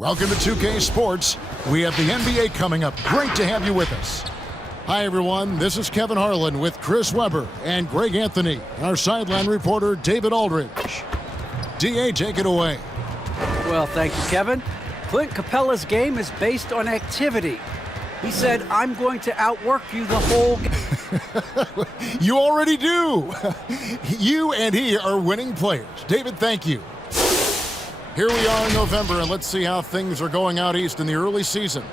Welcome to 2K Sports. We have the NBA coming up. Great to have you with us. Hi, everyone. This is Kevin Harlan with Chris Webber and Greg Anthony, and our sideline reporter, David Aldridge. DA, take it away. Well, thank you, Kevin. Clint Capella's game is based on activity. He said, I'm going to outwork you the whole game. You already do. You and he are winning players. David, thank you. Here we are in November, and let's see how things are going out east in the early season.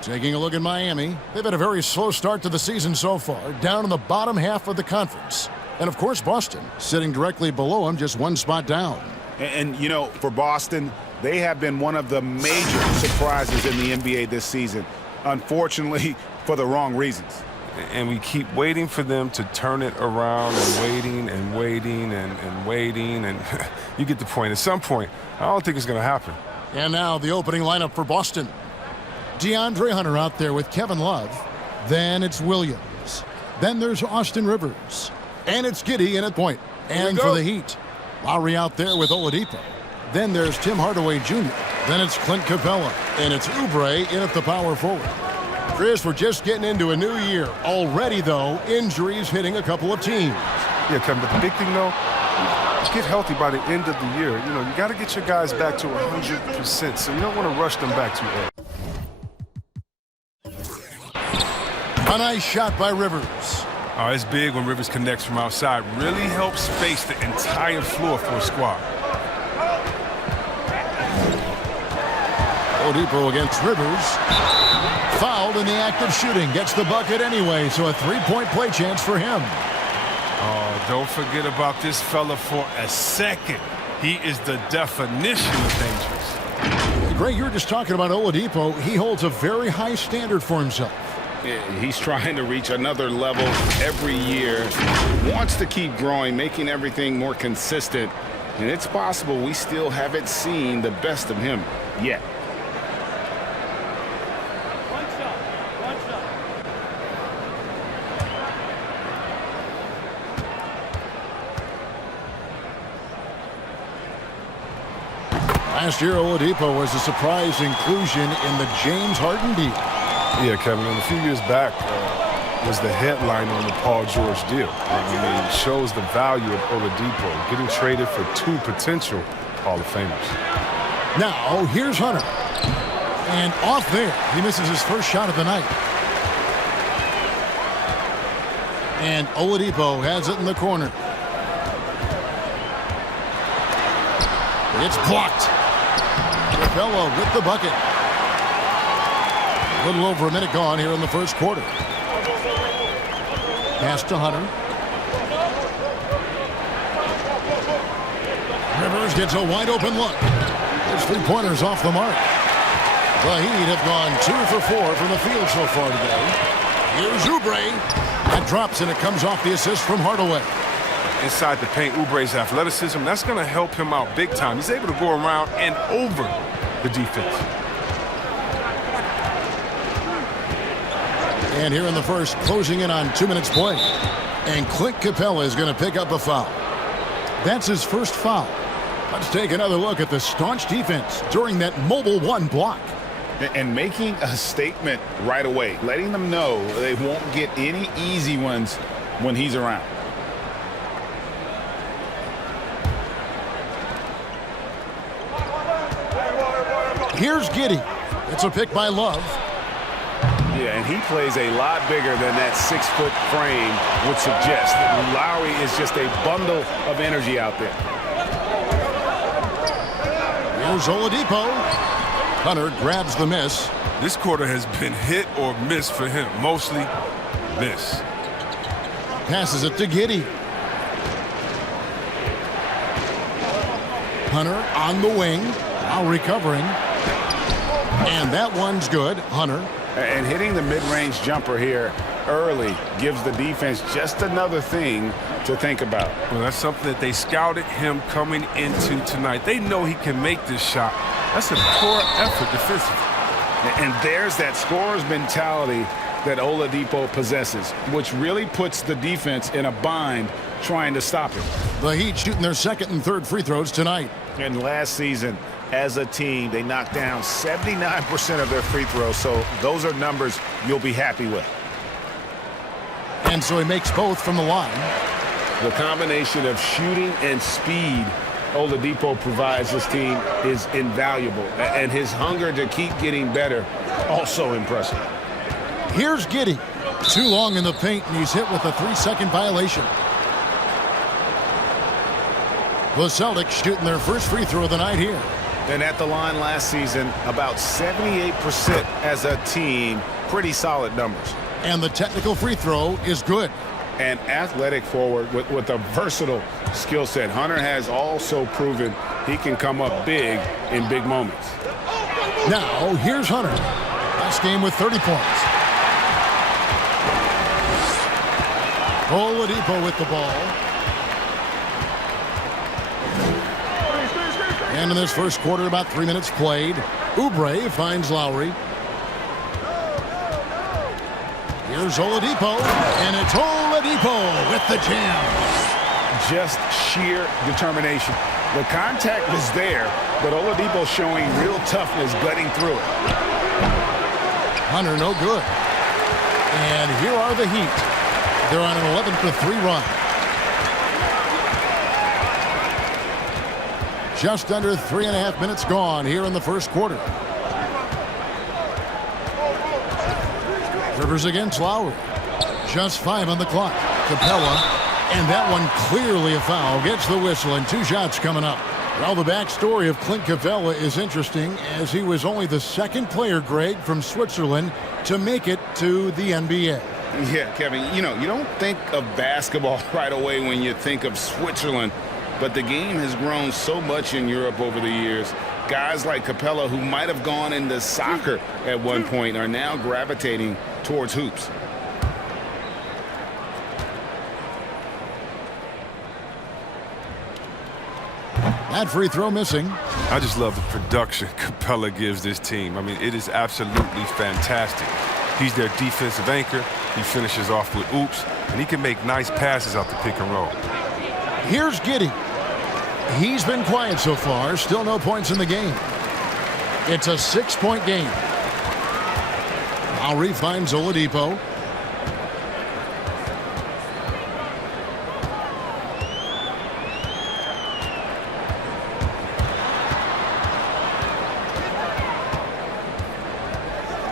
Taking a look at Miami, they've had a very slow start to the season so far, down in the bottom half of the conference. And, of course, Boston, sitting directly below them, just one spot down. And you know, for Boston, they have been one of the major surprises in the NBA this season. Unfortunately, for the wrong reasons. And we keep waiting for them to turn it around and waiting and waiting and waiting. And you get the point. At some point, I don't think it's going to happen. And now the opening lineup for Boston. DeAndre Hunter out there with Kevin Love. Then it's Williams. Then there's Austin Rivers. And it's Giddey in at point. And for the Heat, Lowry out there with Oladipo. Then there's Tim Hardaway Jr. Then it's Clint Capella. And it's Oubre in at the power forward. Chris, we're just getting into a new year. Already, though, injuries hitting a couple of teams. Yeah, Kevin, but the big thing, though, get healthy by the end of the year. You know, you got to get your guys back to 100%, so you don't want to rush them back too early. A nice shot by Rivers. Oh, it's big when Rivers connects from outside. Really helps space the entire floor for a squad. Oladipo against Rivers. Fouled in the act of shooting. Gets the bucket anyway, so a three-point play chance for him. Oh, don't forget about this fella for a second. He is the definition of dangerous. Greg, you were just talking about Oladipo. He holds a very high standard for himself. He's trying to reach another level every year. Wants to keep growing, making everything more consistent. And it's possible we still haven't seen the best of him yet. Last year, Oladipo was a surprise inclusion in the James Harden deal. Yeah, Kevin, and a few years back was the headline on the Paul George deal. I mean, it shows the value of Oladipo getting traded for two potential Hall of Famers. Now, here's Hunter. And off there, he misses his first shot of the night. And Oladipo has it in the corner. It's blocked. Capella with the bucket. A little over a minute gone here in the first quarter. Pass to Hunter. Rivers gets a wide open look. His three-pointers off the mark. The Heat have gone 2 for 4 from the field so far today. Here's Oubre. That drops and it comes off the assist from Hardaway. Inside the paint, Oubre's athleticism, that's going to help him out big time. He's able to go around and over the defense. And here in the first, closing in on 2 minutes play. And Clint Capella is going to pick up a foul. That's his first foul. Let's take another look at the staunch defense during that mobile one block. And making a statement right away, letting them know they won't get any easy ones when he's around. Here's Giddey. It's a pick by Love. Yeah, and he plays a lot bigger than that 6-foot frame would suggest. Lowry is just a bundle of energy out there. Here's Oladipo. Hunter grabs the miss. This quarter has been hit or miss for him. Mostly miss. Passes it to Giddey. Hunter on the wing. Now recovering. And that one's good. Hunter. And hitting the mid-range jumper here early gives the defense just another thing to think about. Well, that's something that they scouted him coming into tonight. They know he can make this shot. That's a poor effort defensively. And there's that scorer's mentality that Oladipo possesses, which really puts the defense in a bind trying to stop him. The Heat shooting their second and third free throws tonight. And last season, as a team. They knocked down 79% of their free throws, so those are numbers you'll be happy with. And so he makes both from the line. The combination of shooting and speed Oladipo provides this team is invaluable, and his hunger to keep getting better, also impressive. Here's Giddey. Too long in the paint, and he's hit with a 3-second violation. The Celtics shooting their first free throw of the night here. And at the line last season, about 78% as a team. Pretty solid numbers. And the technical free throw is good. An athletic forward with a versatile skill set. Hunter has also proven he can come up big in big moments. Now, here's Hunter. Last game with 30 points. Oladipo with the ball. And in this first quarter, about 3 minutes played. Oubre finds Lowry. Here's Oladipo, and it's Oladipo with the jam. Just sheer determination. The contact was there, but Oladipo showing real toughness gutting through it. Hunter no good. And here are the Heat. They're on an 11-3 run. Just under 3.5 minutes gone here in the first quarter. Rivers against Lowry. Just 5 on the clock. Capella, and that one clearly a foul. Gets the whistle, and 2 shots coming up. Well, the backstory of Clint Capella is interesting, as he was only the second player, Greg, from Switzerland to make it to the NBA. Yeah, Kevin, you don't think of basketball right away when you think of Switzerland, but the game has grown so much in Europe over the years. Guys like Capella, who might have gone into soccer at one point, are now gravitating towards hoops. That free throw missing. I just love the production Capella gives this team. I mean, it is absolutely fantastic. He's their defensive anchor. He finishes off with oops, and he can make nice passes out the pick and roll. Here's Giddey. He's been quiet so far. Still no points in the game. It's a 6-point game. Lowry finds Oladipo.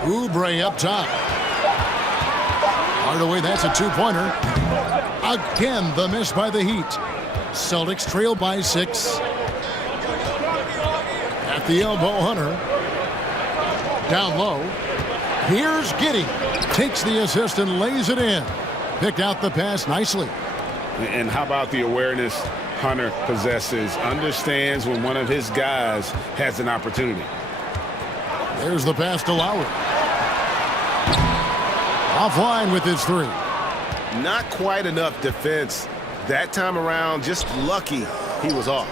Oubre up top. Hardaway, that's a 2-pointer. Again, the miss by the Heat. Celtics trail by 6. At the elbow, Hunter. Down low. Here's Giddey. Takes the assist and lays it in. Picked out the pass nicely. And how about the awareness Hunter possesses? Understands when one of his guys has an opportunity. There's the pass to Lowry. Offline with his 3. Not quite enough defense. That time around, just lucky he was off.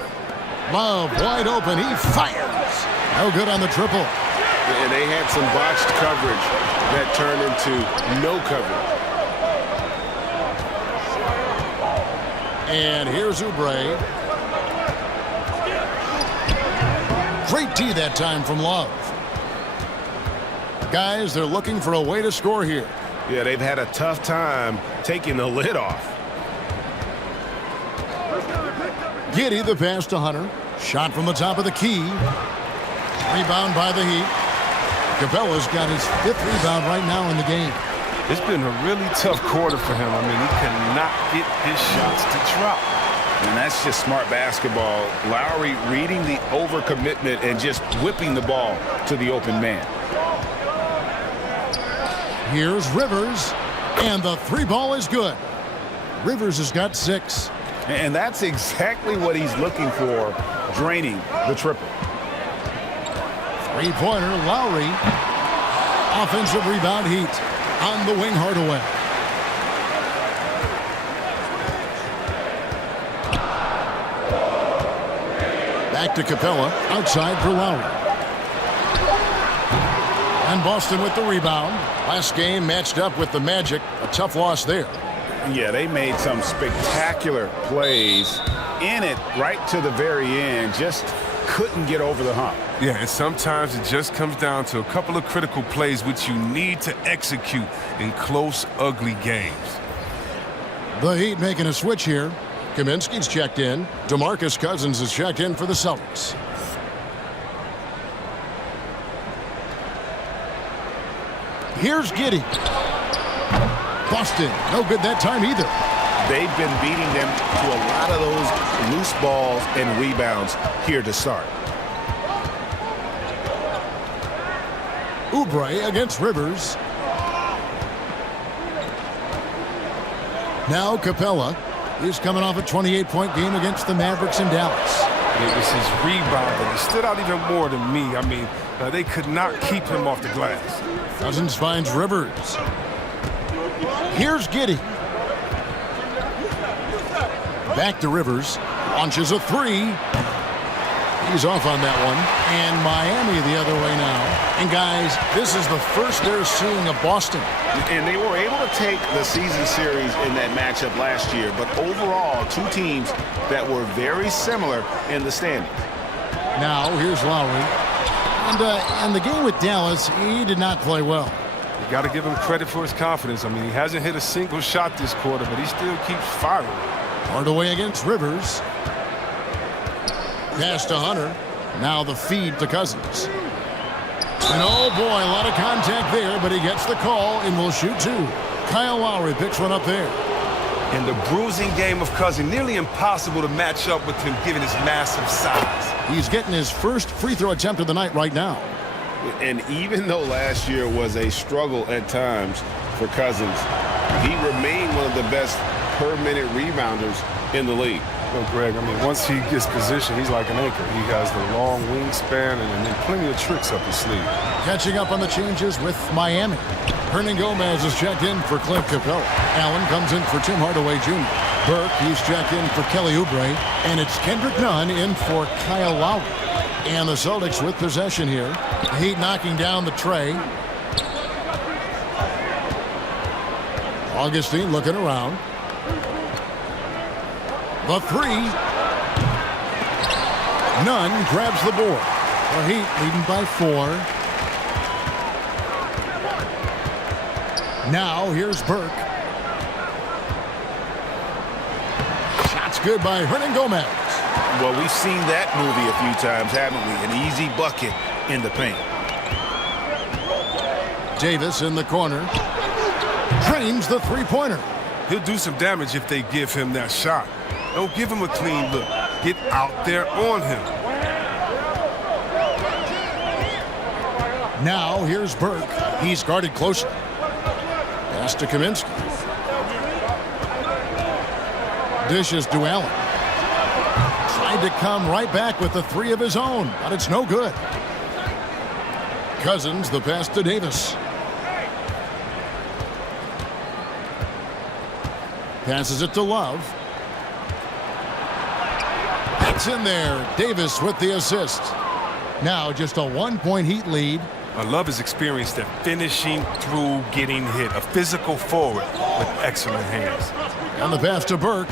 Love wide open. He fires. No good on the triple. And they had some botched coverage that turned into no coverage. And here's Oubre. Great D that time from Love. Guys, they're looking for a way to score here. Yeah, they've had a tough time taking the lid off. Giddey, the pass to Hunter. Shot from the top of the key. Rebound by the Heat. Capella's got his 5th rebound right now in the game. It's been a really tough quarter for him. I mean, he cannot get his shots to drop. And that's just smart basketball. Lowry reading the overcommitment and just whipping the ball to the open man. Here's Rivers, and the 3-ball is good. Rivers has got 6. And that's exactly what he's looking for, draining the triple. 3-pointer, Lowry. Offensive rebound, Heat. On the wing, Hardaway. Back to Capella, outside for Lowry. And Boston with the rebound. Last game matched up with the Magic. A tough loss there. Yeah, they made some spectacular plays in it right to the very end. Just couldn't get over the hump. Yeah, and sometimes it just comes down to a couple of critical plays which you need to execute in close, ugly games. The Heat making a switch here. Kaminsky's checked in. DeMarcus Cousins is checked in for the Celtics. Here's Giddey. Boston, no good that time either. They've been beating them to a lot of those loose balls and rebounds here to start. Oubre against Rivers. Now Capella. He's coming off a 28-point game against the Mavericks in Dallas. It was his rebounding. It stood out even more to me. I mean, they could not keep him off the glass. Cousins finds Rivers. Here's Giddey. Back to Rivers. Launches a three. He's off on that one. And Miami the other way now. And guys, this is the first they're seeing of Boston. And they were able to take the season series in that matchup last year. But overall, two teams that were very similar in the standings. Now, here's Lowry. And the game with Dallas, he did not play well. You got to give him credit for his confidence. I mean, he hasn't hit a single shot this quarter, but he still keeps firing. Hardaway against Rivers. Pass to Hunter. Now the feed to Cousins. And oh boy, a lot of contact there, but he gets the call and will shoot two. Kyle Lowry picks one up there. And the bruising game of Cousins, nearly impossible to match up with him given his massive size. He's getting his first free throw attempt of the night right now. And even though last year was a struggle at times for Cousins, he remained one of the best per-minute rebounders in the league. Well, Greg, I mean, once he gets positioned, he's like an anchor. He has the long wingspan and then plenty of tricks up his sleeve. Catching up on the changes with Miami. Hernangomez is checked in for Clint Capella. Allen comes in for Tim Hardaway Jr. Burke, he's checked in for Kelly Oubre. And it's Kendrick Nunn in for Kyle Lowry. And the Celtics with possession here. The Heat knocking down the tray. Augustine looking around. The three. Nunn grabs the board. The Heat leading by 4. Now here's Burke. Shot's good by Hernangomez. Well, we've seen that movie a few times, haven't we? An easy bucket in the paint. Davis in the corner. Drains the three-pointer. He'll do some damage if they give him that shot. Don't give him a clean look. Get out there on him. Now here's Burke. He's guarded closely. Pass to Kaminsky. Dishes to Allen. Tried to come right back with the three of his own, but it's no good. Cousins, the pass to Davis. Passes it to Love. It's in there. Davis with the assist. Now just a 1-point Heat lead. Love has experienced that finishing through getting hit. A physical forward with excellent hands. And the pass to Burke.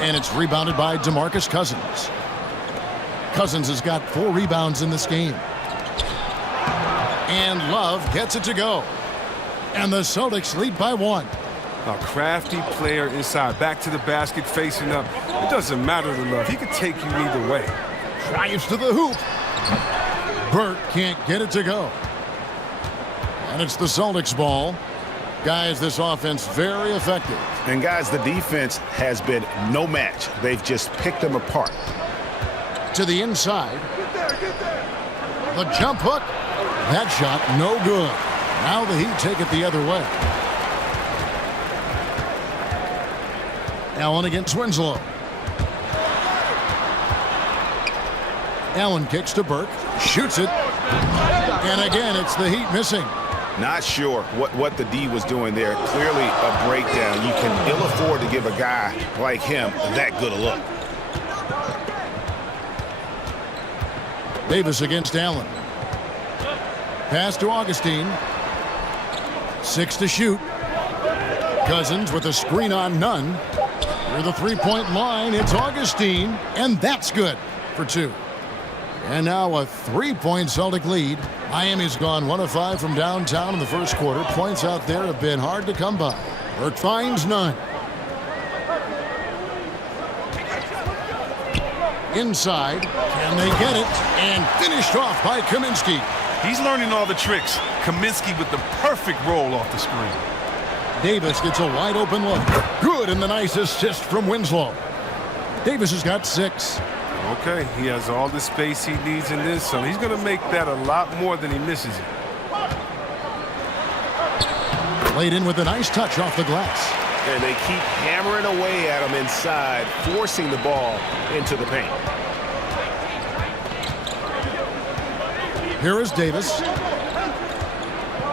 And it's rebounded by DeMarcus Cousins. Cousins has got 4 rebounds in this game. And Love gets it to go. And the Celtics lead by 1. A crafty player inside, back to the basket, facing up. It doesn't matter to Love. He could take you either way. Drives to the hoop. Burke can't get it to go. And it's the Celtics ball. Guys, this offense very effective. And guys, the defense has been no match. They've just picked them apart. To the inside. The jump hook. That shot no good. Now the Heat take it the other way. Allen against Winslow. Allen kicks to Burke. Shoots it. And again, it's the Heat missing. Not sure what the D was doing there. Clearly a breakdown. You can ill afford to give a guy like him that good a look. Davis against Allen. Pass to Augustine. 6 to shoot. Cousins with a screen on Nunn. Near the three-point line, it's Augustine, and that's good for two. And now a three-point Celtic lead. Miami's gone 1 of 5 from downtown in the first quarter. Points out there have been hard to come by. Burke finds none. Inside, can they get it? And finished off by Kaminsky. He's learning all the tricks. Kaminsky with the perfect roll off the screen. Davis gets a wide open look. Good, and the nice assist from Winslow. Davis has got 6. Okay, he has all the space he needs in this, so he's going to make that a lot more than he misses it. Laid in with a nice touch off the glass. And they keep hammering away at him inside, forcing the ball into the paint. Here is Davis.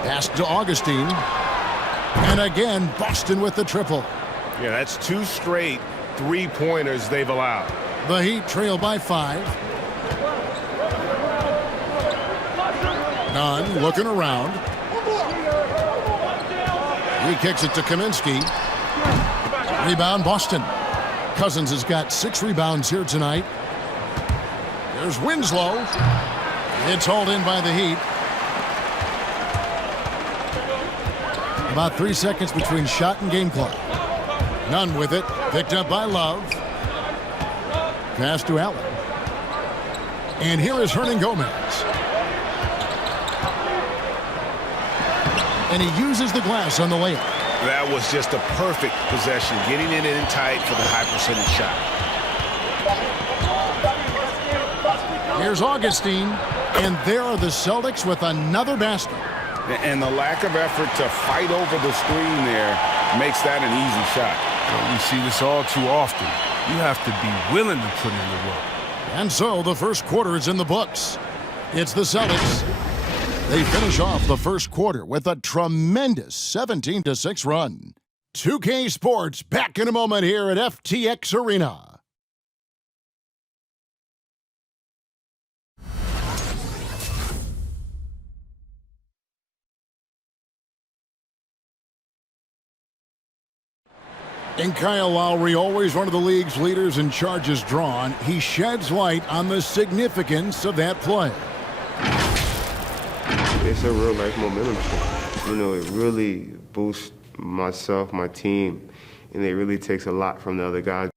Pass to Augustine. And again, Boston with the triple. Yeah, that's 2 straight three-pointers they've allowed. The Heat trail by 5. Nunn looking around. He kicks it to Kaminsky. Rebound, Boston. Cousins has got 6 rebounds here tonight. There's Winslow. It's hauled in by the Heat. About 3 seconds between shot and game clock. Nunn with it. Picked up by Love. Pass to Allen. And here is Hernan Gomez. And he uses the glass on the layup. That was just a perfect possession, getting it in tight for the high percentage shot. Here's Augustine, and there are the Celtics with another basket. And the lack of effort to fight over the screen there makes that an easy shot. Well, we see this all too often. You have to be willing to put in the work. And so the first quarter is in the books. It's the Celtics. They finish off the first quarter with a tremendous 17-6 run. 2K Sports back in a moment here at FTX Arena. And Kyle Lowry, always one of the league's leaders in charges drawn, he sheds light on the significance of that play. It's a real life momentum shift. You know, it really boosts myself, my team, and it really takes a lot from the other guys.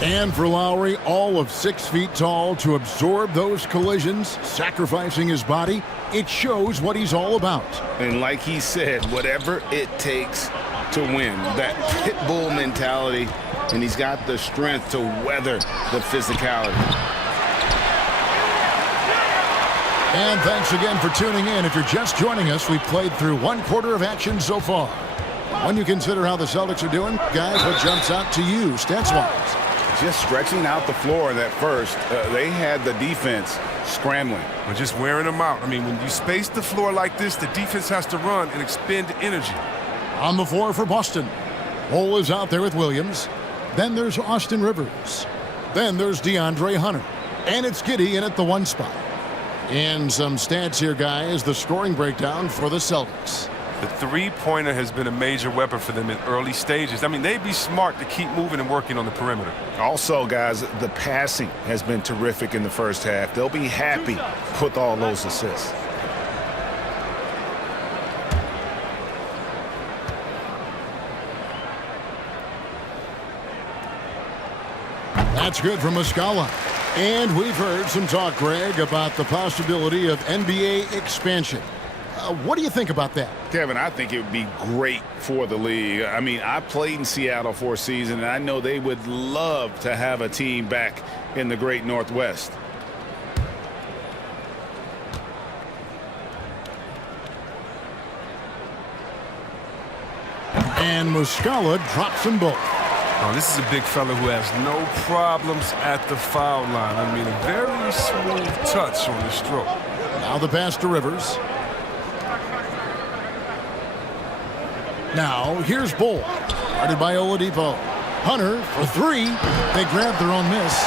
And for Lowry, all of 6 feet tall to absorb those collisions, sacrificing his body, it shows what he's all about. And like he said, whatever it takes to win, that pit bull mentality, and he's got the strength to weather the physicality. And thanks again for tuning in. If you're just joining us, we've played through 1 quarter of action so far. When you consider how the Celtics are doing, guys, what jumps out to you, stats-wise? Just stretching out the floor at first, they had the defense scrambling. We're just wearing them out. I mean, when you space the floor like this, the defense has to run and expend energy. On the floor for Boston. Cole is out there with Williams. Then there's Austin Rivers. Then there's DeAndre Hunter. And it's Giddey in at the 1 spot. And some stats here, guys. The scoring breakdown for the Celtics. The three-pointer has been a major weapon for them in early stages. I mean, they'd be smart to keep moving and working on the perimeter. Also, guys, the passing has been terrific in the first half. They'll be happy with all those assists. That's good from Muscala. And we've heard some talk, Greg, about the possibility of NBA expansion. What do you think about that? Kevin, I think it would be great for the league. I mean, I played in Seattle for a season, and I know they would love to have a team back in the great Northwest. And Muscala drops them both. Oh, this is a big fella who has no problems at the foul line. I mean, a very smooth touch on the stroke. Now the pass to Rivers. Now here's Bull. Guarded by Oladipo. Hunter for 3. They grab their own miss.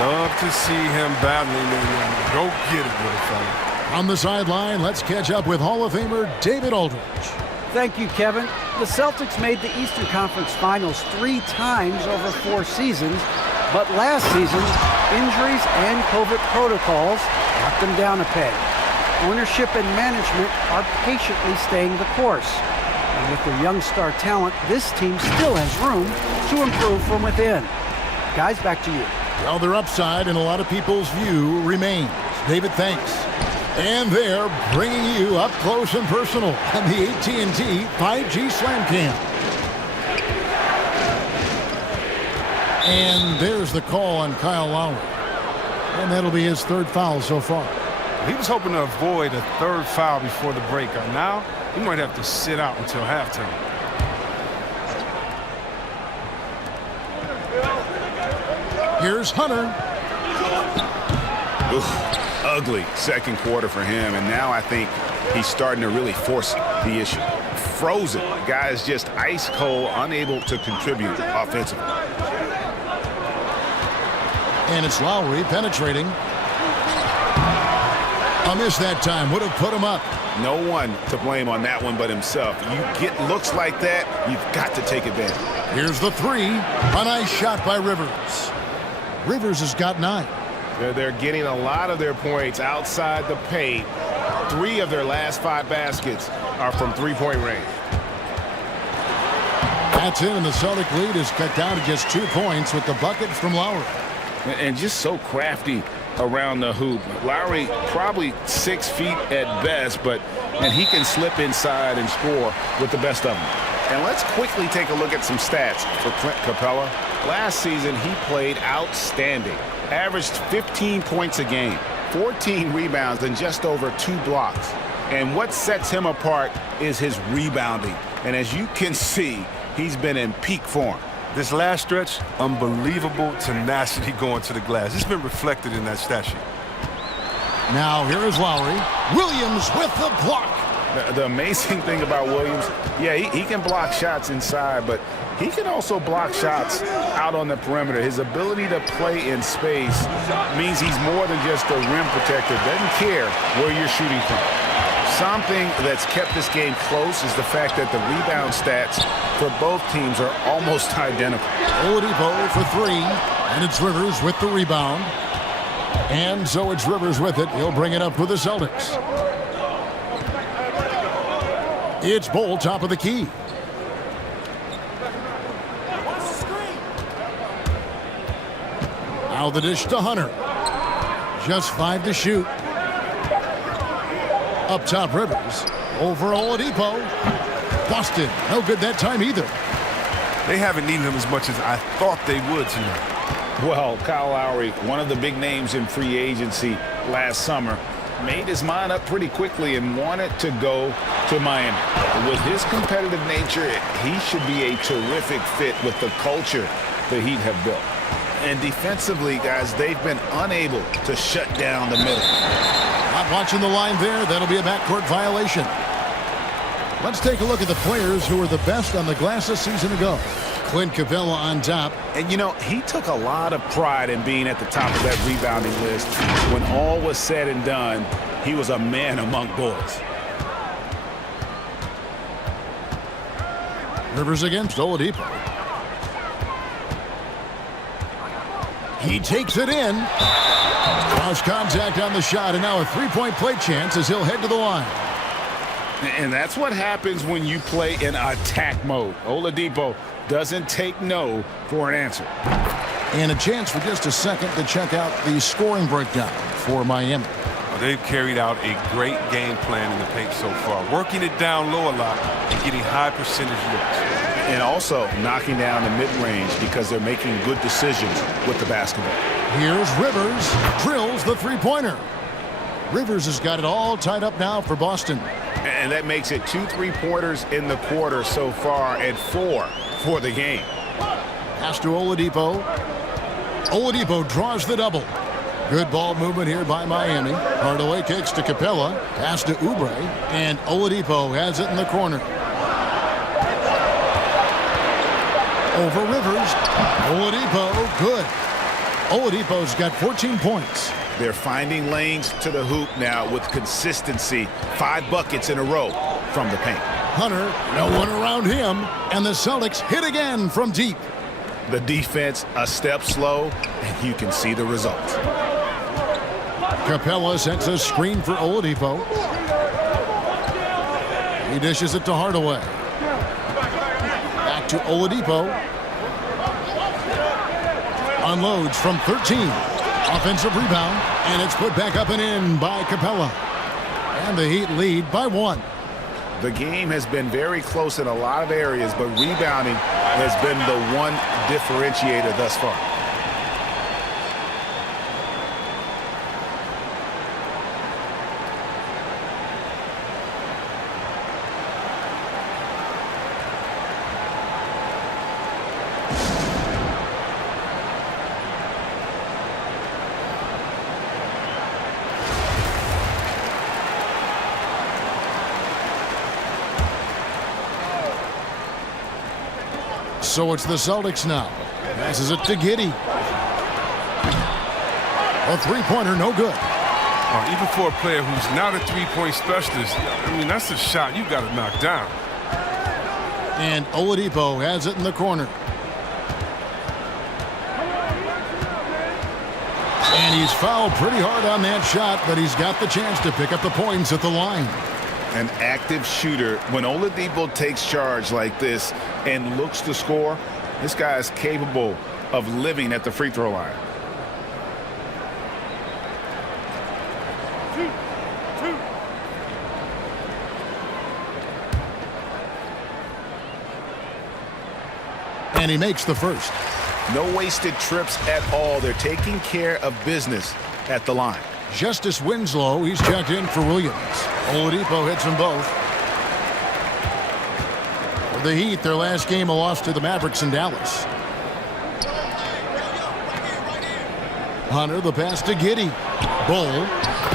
Love to see him battling and go get it, little fella. On the sideline, let's catch up with Hall of Famer David Aldridge. Thank you, Kevin. The Celtics made the Eastern Conference Finals 3 times over 4 seasons, but last season, injuries and COVID protocols knocked them down a peg. Ownership and management are patiently staying the course. And with their young star talent, this team still has room to improve from within. Guys, back to you. Well, their upside in a lot of people's view remains. David, thanks. And they're bringing you up close and personal on the AT&T 5G Slam Cam. And there's the call on Kyle Lowry. And that'll be his 3rd foul so far. He was hoping to avoid a 3rd foul before the break. Now, he might have to sit out until halftime. Here's Hunter. Oof, ugly second quarter for him, and now I think he's starting to really force the issue. Frozen. Guy is just ice cold, unable to contribute offensively. And it's Lowry penetrating. A miss that time would have put him up. No one to blame on that one but himself. You get looks like that, you've got to take advantage. Here's the 3. A nice shot by Rivers. Rivers has got 9. They're getting a lot of their points outside the paint. 3 of their last 5 baskets are from three-point range. That's it, and the Celtic lead is cut down to just 2 points with the bucket from Lowry. And just so crafty around the hoop. Lowry probably 6 feet at best, and he can slip inside and score with the best of them. And let's quickly take a look at some stats for Clint Capella. Last season, he played outstanding. Averaged 15 points a game, 14 rebounds, and just over 2 blocks. And what sets him apart is his rebounding. And as you can see, he's been in peak form. This last stretch, unbelievable tenacity going to the glass. It's been reflected in that stat sheet. Now here is Lowry. Williams with the block. The amazing thing about Williams, yeah, he can block shots inside, but he can also block shots out on the perimeter. His ability to play in space means he's more than just a rim protector. Doesn't care where you're shooting from. Something that's kept this game close is the fact that the rebound stats for both teams are almost identical. Oladipo for 3, and it's Rivers with the rebound. And so it's Rivers with it. He'll bring it up with the Celtics. It's Bull, top of the key. Now the dish to Hunter. Just 5 to shoot. Up top, Rivers. Over Oladipo. Boston. No good that time either. They haven't needed him as much as I thought they would tonight. Well, Kyle Lowry, one of the big names in free agency last summer, made his mind up pretty quickly and wanted to go to Miami. With his competitive nature, he should be a terrific fit with the culture the Heat have built. And defensively, guys, they've been unable to shut down the middle. Not watching the line there. That'll be a backcourt violation. Let's take a look at the players who were the best on the glass a season ago. Clint Capella on top. And, you know, he took a lot of pride in being at the top of that rebounding list. When all was said and done, he was a man among boys. Rivers against Oladipo. He takes it in. Cross contact on the shot, and now a three-point play chance as he'll head to the line. And that's what happens when you play in attack mode. Oladipo doesn't take no for an answer. And a chance for just a second to check out the scoring breakdown for Miami. Well, they've carried out a great game plan in the paint so far, working it down low a lot and getting high percentage looks. And also knocking down the mid-range because they're making good decisions with the basketball. Here's Rivers, drills the three-pointer. Rivers has got it all tied up now for Boston. And that makes it 2 3-pointers in the quarter so far and 4 for the game. Pass to Oladipo. Oladipo draws the double. Good ball movement here by Miami. Hardaway kicks to Capella. Pass to Oubre. And Oladipo has it in the corner. Over Rivers. Oladipo, good. Oladipo's got 14 points. They're finding lanes to the hoop now with consistency. 5 buckets in a row. from the paint. Hunter, no one around him, and the Celtics hit again from deep. The defense a step slow, and you can see the results. Capella sets a screen for Oladipo. He dishes it to Hardaway. Back to Oladipo. Unloads from 13. Offensive rebound, and it's put back up and in by Capella. And the Heat lead by 1. The game has been very close in a lot of areas, but rebounding has been the one differentiator thus far. So it's the Celtics now. Passes it to Giddey. A three-pointer, no good. Even for a player who's not a three-point specialist, I mean, that's a shot you got to knock down. And Oladipo has it in the corner. And he's fouled pretty hard on that shot, but he's got the chance to pick up the points at the line. An active shooter. When Oladipo takes charge like this and looks to score, this guy is capable of living at the free throw line. And he makes the first. No wasted trips at all. They're taking care of business at the line. Justice Winslow, he's checked in for Williams. Oladipo hits them both. For the Heat, their last game a loss to the Mavericks in Dallas. Hunter, the pass to Giddey. Bull,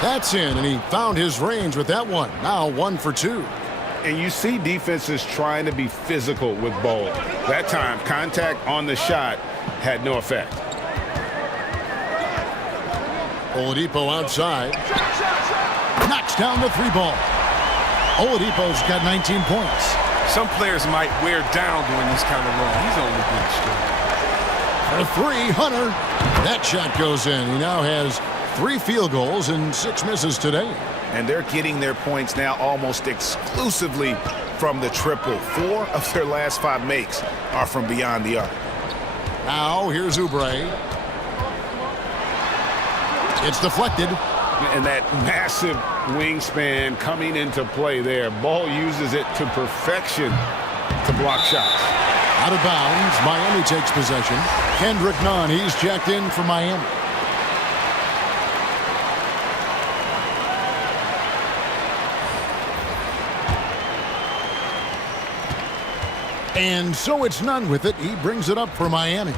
that's in, and he found his range with that one. Now 1 for 2. And you see defenses trying to be physical with Ball. That time, contact on the shot had no effect. Oladipo outside. Knocks down the 3-ball. Oladipo's got 19 points. Some players might wear down during this kind of run. He's only getting strong. For 3, Hunter. That shot goes in. He now has 3 field goals and 6 misses today. And they're getting their points now almost exclusively from the triple. 4 of their last 5 makes are from beyond the arc. Now here's Oubre. It's deflected. And that massive wingspan coming into play there. Ball uses it to perfection to block shots. Out of bounds. Miami takes possession. Kendrick Nunn, he's checked in for Miami. And so it's Nunn with it. He brings it up for Miami.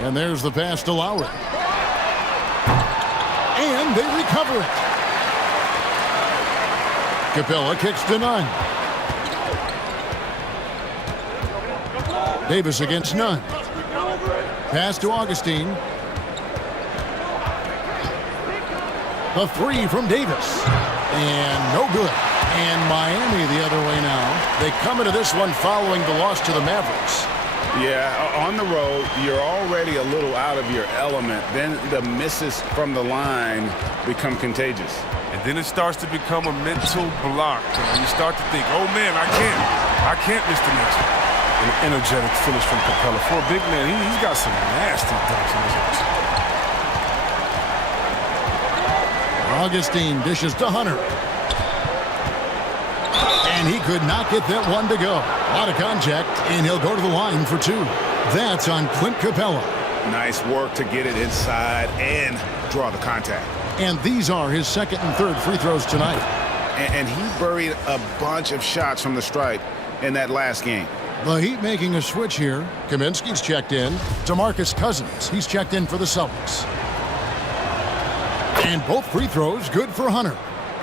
And there's the pass to Lowry. And they recover it. Capella kicks to Nunn. Davis against Nunn. Pass to Augustine. The 3 from Davis. And no good. And Miami the other way now. They come into this one following the loss to the Mavericks. Yeah, on the road, you're already a little out of your element. Then the misses from the line become contagious. And then it starts to become a mental block. You start to think, oh man, I can't miss the next one. An energetic finish from Capella. For a big man, he's got some nasty dunks in his arms. Augustine dishes to Hunter. And he could not get that one to go. Out of contact, and he'll go to the line for 2. That's on Clint Capella. Nice work to get it inside and draw the contact. And these are his 2nd and 3rd free throws tonight. And he buried a bunch of shots from the stripe in that last game. The Heat making a switch here. Kaminsky's checked in. DeMarcus Cousins, he's checked in for the Celtics. And both free throws good for Hunter.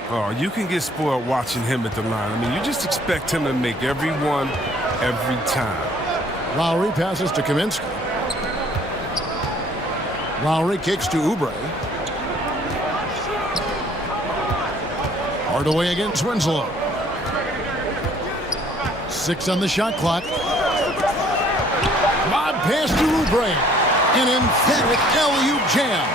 Oh, you can get spoiled watching him at the line. I mean, you just expect him to make every one, every time. Lowry passes to Kaminsky. Lowry kicks to Oubre. Hardaway against Winslow. 6 on the shot clock. Bob pass to Oubre. An emphatic alley-oop jam.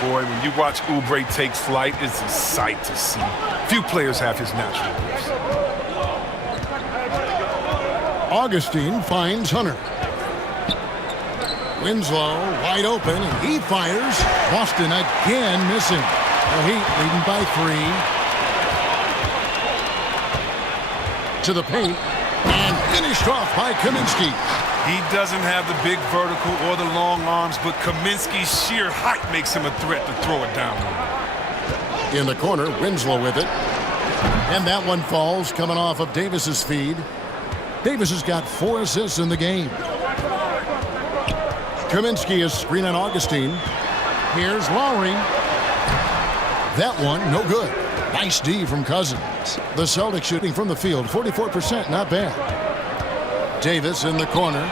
Boy, when you watch Oubre take flight, it's a sight to see. Few players have his natural gifts. Augustine finds Hunter. Winslow wide open, and he fires. Boston again missing. The Heat leading by 3. To the paint, and finished off by Kaminsky. He doesn't have the big vertical or the long arms, but Kaminsky's sheer height makes him a threat to throw it down. In the corner, Winslow with it. And that one falls coming off of Davis's feed. Davis has got 4 assists in the game. Kaminsky is screen on Augustine. Here's Lowry. That one, no good. Nice D from Cousins. The Celtics shooting from the field, 44%, not bad. Davis in the corner.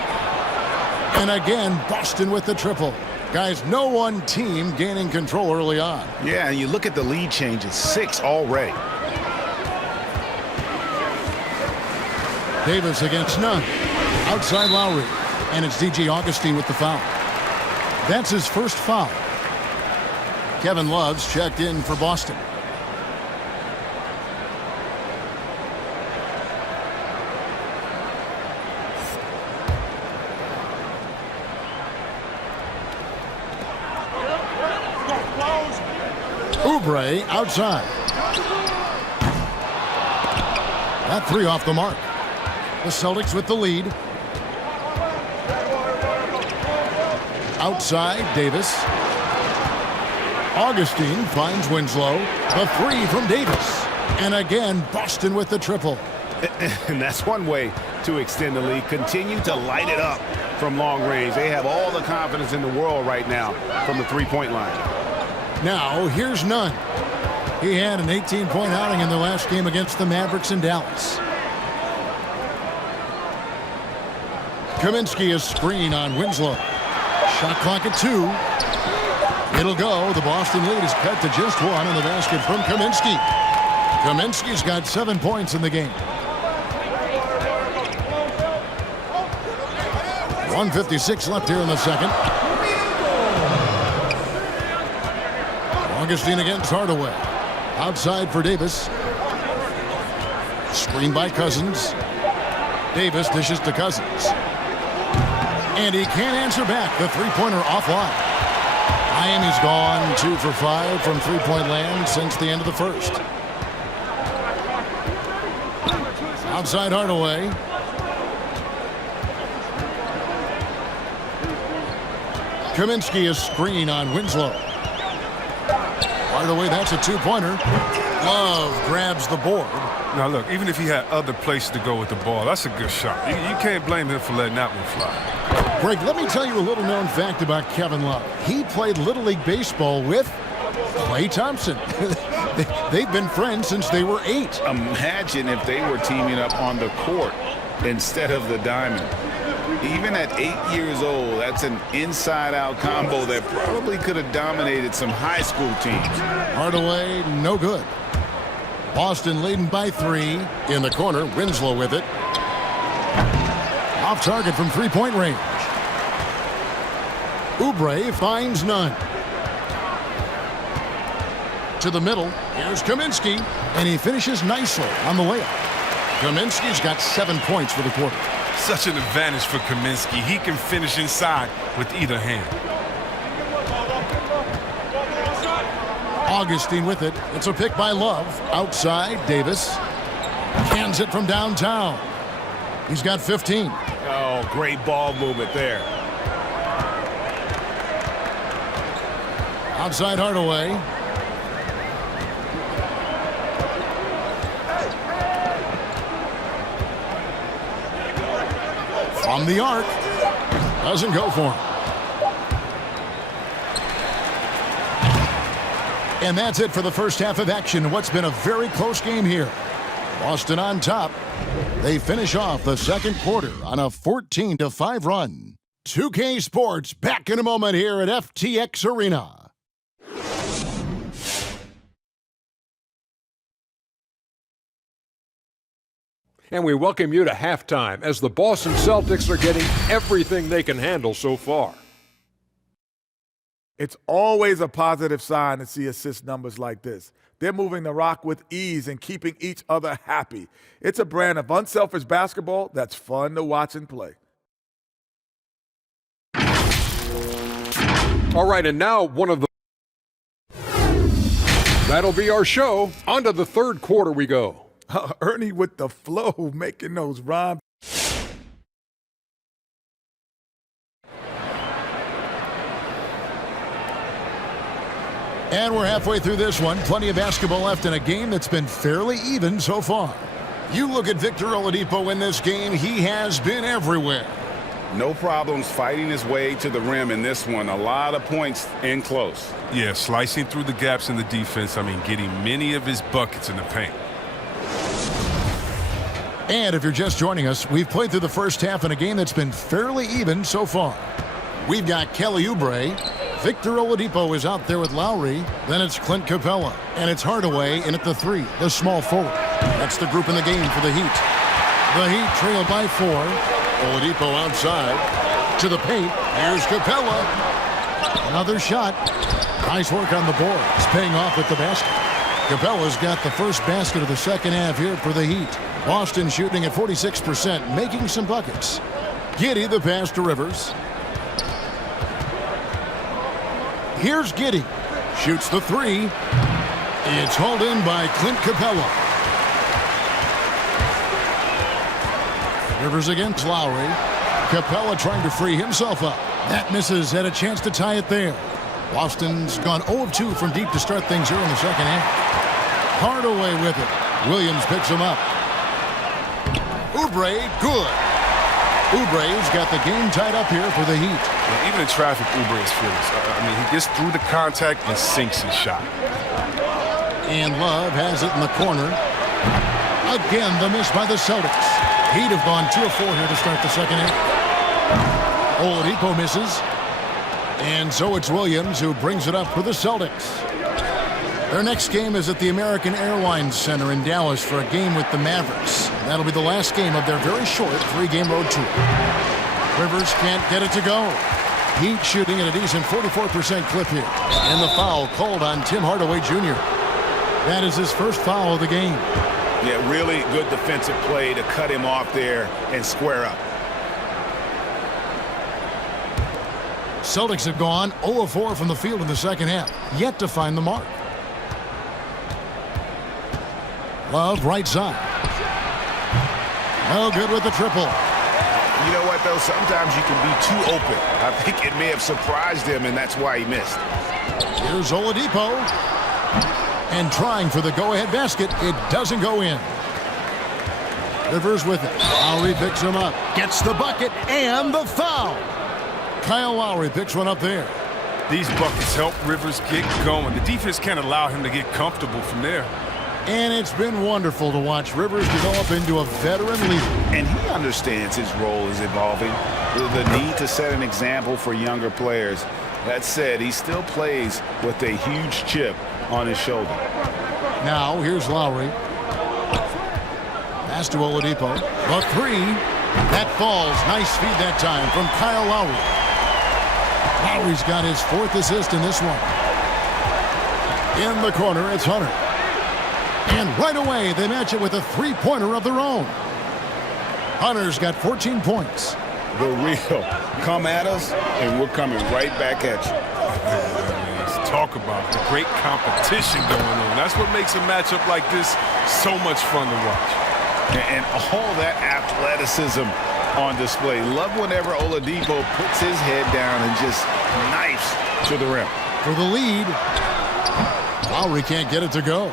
And again, Boston with the triple. Guys, no one team gaining control early on. Yeah, and you look at the lead changes, 6 already. Davis against none. Outside Lowry. And it's DJ Augustine with the foul. That's his first foul. Kevin Love's checked in for Boston. Oubre outside. That 3 off the mark. The Celtics with the lead. Outside, Davis. Augustine finds Winslow. The 3 from Davis. And again, Boston with the triple. And that's one way to extend the lead. Continue to light it up from long range. They have all the confidence in the world right now from the three-point line. Now, here's Nunn. He had an 18-point outing in the last game against the Mavericks in Dallas. Kaminsky is screen on Winslow. Shot clock at 2. It'll go. The Boston lead is cut to just 1 in the basket from Kaminsky. Kaminsky's got 7 points in the game. 1:56 left here in the second. Augustine against Hardaway. Outside for Davis. Screen by Cousins. Davis dishes to Cousins. And he can't answer back. The three-pointer offline. Miami's gone 2 for 5 from three-point land since the end of the first. Outside Hardaway. Kaminsky is screen on Winslow. Hardaway, that's a 2-pointer. Love grabs the board. Now, look, even if he had other places to go with the ball, that's a good shot. You can't blame him for letting that one fly. Greg, let me tell you a little known fact about Kevin Love. He played Little League Baseball with Klay Thompson. They've been friends since they were 8. Imagine if they were teaming up on the court instead of the diamond. Even at 8 years old, that's an inside-out combo that probably could have dominated some high school teams. Hardaway, no good. Boston leading by 3. In the corner, Winslow with it. Off target from three-point range. Oubre finds none. To the middle, here's Kaminsky, and he finishes nicely on the layup. Kaminsky's got 7 points for the quarter. Such an advantage for Kaminsky. He can finish inside with either hand. Augustine with it. It's a pick by Love. Outside, Davis. Hands it from downtown. He's got 15. Oh, great ball movement there. Outside Hardaway. From the arc. Doesn't go for him. And that's it for the first half of action. What's been a very close game here. Boston on top. They finish off the second quarter on a 14-5 run. 2K Sports back in a moment here at FTX Arena. And we welcome you to halftime as the Boston Celtics are getting everything they can handle so far. It's always a positive sign to see assist numbers like this. They're moving the rock with ease and keeping each other happy. It's a brand of unselfish basketball that's fun to watch and play. All right, and now that'll be our show. On to the third quarter we go. Ernie with the flow, making those rhymes. And we're halfway through this one. Plenty of basketball left in a game that's been fairly even so far. You look at Victor Oladipo in this game, he has been everywhere. No problems fighting his way to the rim in this one. A lot of points in close. Yeah, slicing through the gaps in the defense. Getting many of his buckets in the paint. And if you're just joining us, we've played through the first half in a game that's been fairly even so far. We've got Kelly Oubre. Victor Oladipo is out there with Lowry. Then it's Clint Capella. And it's Hardaway in at the 3, the small forward. That's the group in the game for the Heat. The Heat trail by 4. Oladipo outside to the paint. Here's Capella. Another shot. Nice work on the boards. Paying off with the basket. Capella's got the first basket of the second half here for the Heat. Boston shooting at 46%, making some buckets. Giddey the pass to Rivers. Here's Giddey. Shoots the 3. It's hauled in by Clint Capella. Rivers against Lowry. Capella trying to free himself up. That misses. Had a chance to tie it there. Boston's gone 0 of 2 from deep to start things here in the second half. Hardaway with it. Williams picks him up. Oubre, good. Oubre's got the game tied up here for the Heat. Yeah, even in traffic, Oubre is fearless. He gets through the contact and sinks his shot. And Love has it in the corner. Again, the miss by the Celtics. Heat have gone 2 of 4 here to start the second half. Oladipo misses. And so it's Williams who brings it up for the Celtics. Their next game is at the American Airlines Center in Dallas for a game with the Mavericks. That'll be the last game of their very short 3-game road tour. Rivers can't get it to go. Heat shooting at a decent 44% clip here. And the foul called on Tim Hardaway Jr. That is his first foul of the game. Yeah, really good defensive play to cut him off there and square up. Celtics have gone 0 of 4 from the field in the second half, yet to find the mark. Love right side. No good with the triple. You know what, though? Sometimes you can be too open. I think it may have surprised him, and that's why he missed. Here's Oladipo. And trying for the go-ahead basket. It doesn't go in. Rivers with it. Lowry picks him up. Gets the bucket and the foul. Kyle Lowry picks one up there. These buckets help Rivers get going. The defense can't allow him to get comfortable from there. And it's been wonderful to watch Rivers develop into a veteran leader. And he understands his role is evolving. The need to set an example for younger players. That said, he still plays with a huge chip on his shoulder. Now, here's Lowry. Pass to Oladipo. The 3. That falls. Nice feed that time from Kyle Lowry. Lowry's got his 4th assist in this one. In the corner, it's Hunter. And right away, they match it with a 3-pointer of their own. Hunter's got 14 points. The real. Come at us, and we're coming right back at you. Let's talk about the great competition going on. That's what makes a matchup like this so much fun to watch. And all that athleticism on display. Love whenever Oladipo puts his head down and just knifes to the rim. For the lead, Lowry can't get it to go.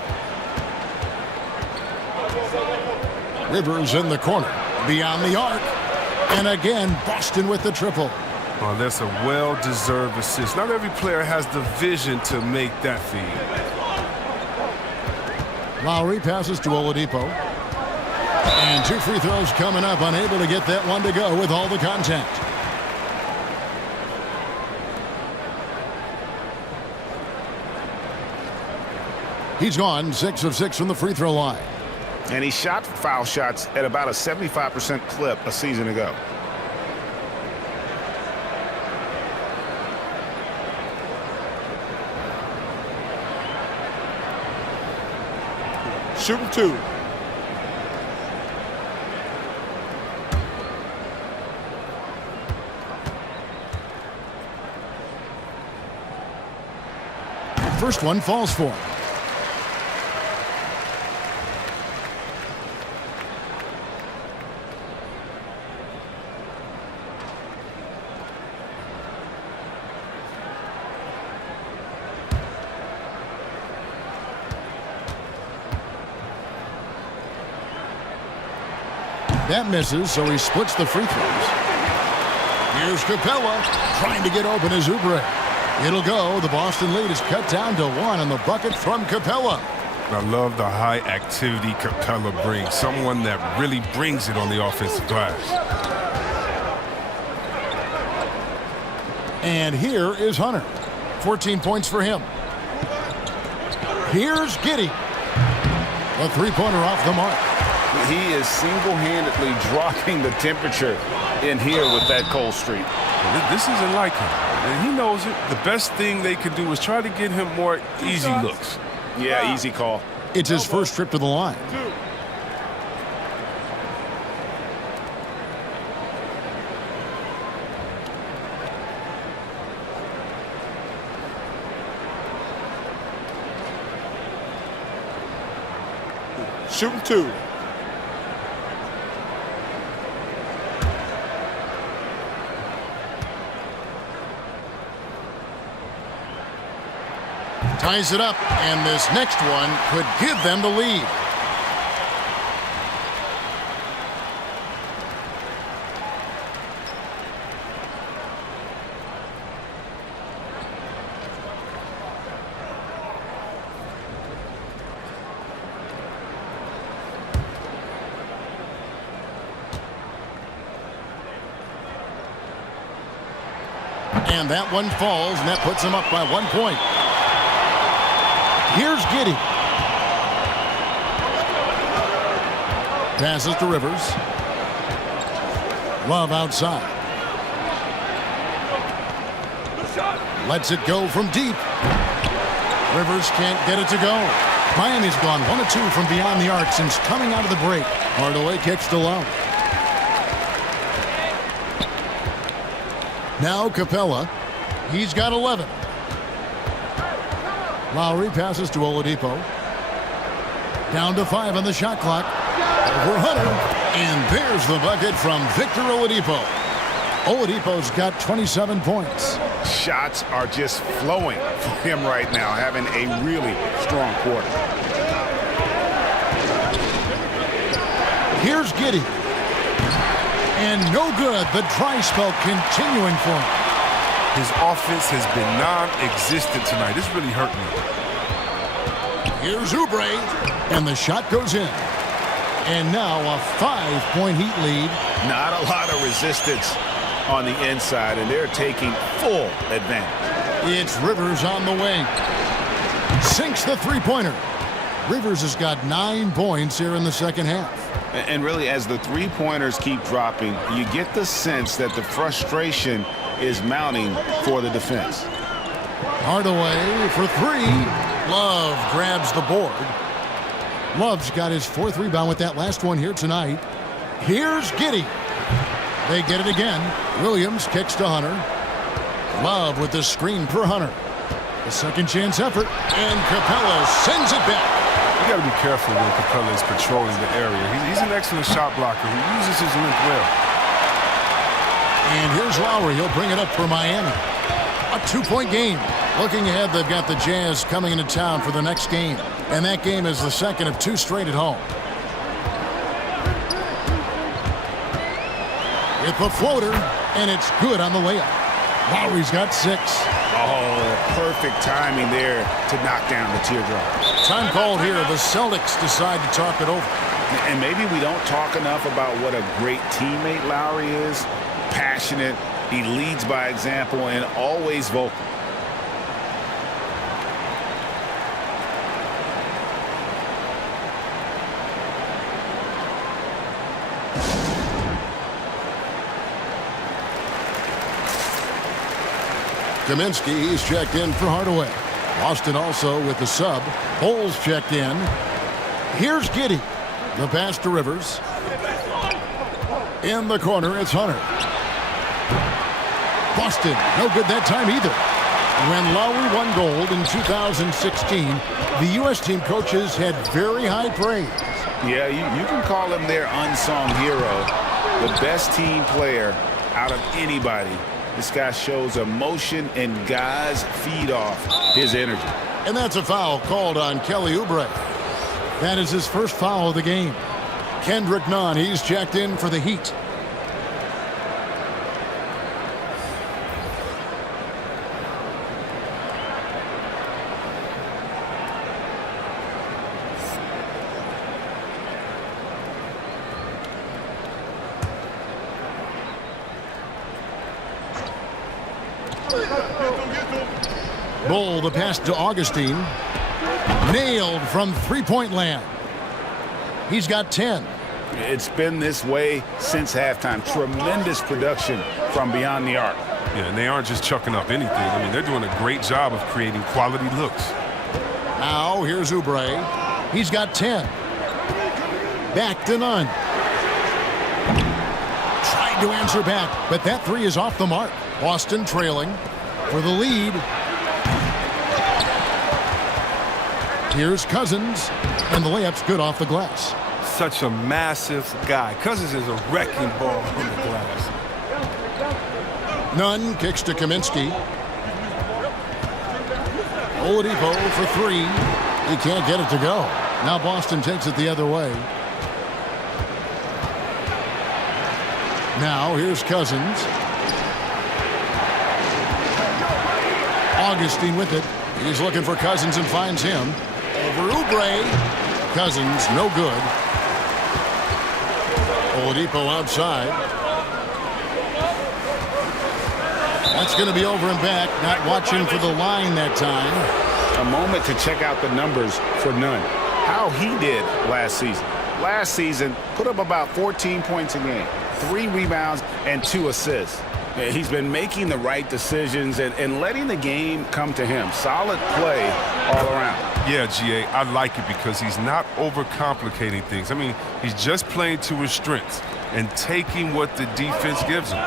Rivers in the corner, beyond the arc. And again, Boston with the triple. Oh, that's a well-deserved assist. Not every player has the vision to make that feed. Lowry passes to Oladipo. And 2 free throws coming up, unable to get that one to go with all the contact. He's gone 6 of 6 from the free throw line. And he shot foul shots at about a 75% clip a season ago. Shooting 2. First one falls for him. That misses, so he splits the free throws. Here's Capella trying to get open as Oubre. It'll go. The Boston lead is cut down to 1 on the bucket from Capella. I love the high activity Capella brings. Someone that really brings it on the offensive glass. And here is Hunter. 14 points for him. Here's Giddey. A three-pointer off the mark. He is single-handedly dropping the temperature in here with that cold streak. This isn't like him, and he knows it. The best thing they could do is try to get him more easy looks. Yeah, easy call. It's his first trip to the line. Shooting 2. Ties it up, and this next one could give them the lead. And that one falls, and that puts them up by 1 point. Here's Giddey. Passes to Rivers. Love outside. Lets it go from deep. Rivers can't get it to go. Miami's gone 1 of 2 from beyond the arc since coming out of the break. Hardaway kicks to low. Now Capella. He's got 11. Lowry passes to Oladipo. Down to 5 on the shot clock. Over Hunter. And there's the bucket from Victor Oladipo. Oladipo's got 27 points. Shots are just flowing for him right now, having a really strong quarter. Here's Giddey. And no good. The dry spell continuing for him. His offense has been non-existent tonight. This really hurt me. Here's Oubre, and the shot goes in. And now a 5-point Heat lead. Not a lot of resistance on the inside, and they're taking full advantage. It's Rivers on the wing. Sinks the three-pointer. Rivers has got 9 points here in the second half. And really, as the three-pointers keep dropping, you get the sense that the frustration is mounting for the defense. Hardaway for 3. Love grabs the board. Love's got his 4th rebound with that last one here tonight. Here's Giddey. They get it again. Williams kicks to Hunter. Love with the screen for Hunter. A second chance effort, and Capella sends it back. You got to be careful when Capella is patrolling the area. He's an excellent shot blocker. He uses his length well. And here's Lowry. He'll bring it up for Miami. A 2-point game. Looking ahead, they've got the Jazz coming into town for the next game. And that game is the second of 2 straight at home. With the floater, and it's good on the layup. Lowry's got 6. Oh, perfect timing there to knock down the teardrop. Time called here. The Celtics decide to talk it over. And maybe we don't talk enough about what a great teammate Lowry is. Passionate, he leads by example, and always vocal. Kaminsky, he's checked in for Hardaway. Boston also with the sub. Bowles checked in. Here's Giddey. The pass to Rivers. In the corner, it's Hunter. Boston, no good that time either. When Lowry won gold in 2016, the U.S. team coaches had very high praise. Yeah, you can call him their unsung hero. The best team player out of anybody. This guy shows emotion, and guys feed off his energy. And that's a foul called on Kelly Oubre. That is his first foul of the game. Kendrick Nunn, he's checked in for the Heat. Bull, the pass to Augustine. Nailed from three-point land. He's got 10. It's been this way since halftime. Tremendous production from beyond the arc. Yeah, and they aren't just chucking up anything. I mean, they're doing a great job of creating quality looks. Now, here's Oubre. He's got 10. Back to Nunn. Tried to answer back, but that three is off the mark. Boston trailing for the lead. Here's Cousins, and the layup's good off the glass. Such a massive guy. Cousins is a wrecking ball on the glass. Nunn kicks to Kaminsky. Oladipo for three. He can't get it to go. Now Boston takes it the other way. Now here's Cousins. Augustine with it. He's looking for Cousins and finds him. Over Oubre. Cousins, no good. Oladipo outside. That's going to be over and back. Not watching for the line that time. A moment to check out the numbers for Nunn. How he did last season. Last season, put up about 14 points a game, 3 rebounds, and 2 assists. He's been making the right decisions and letting the game come to him. Solid play all around. Yeah, GA, I like it because he's not overcomplicating things. I mean, he's just playing to his strengths and taking what the defense gives him.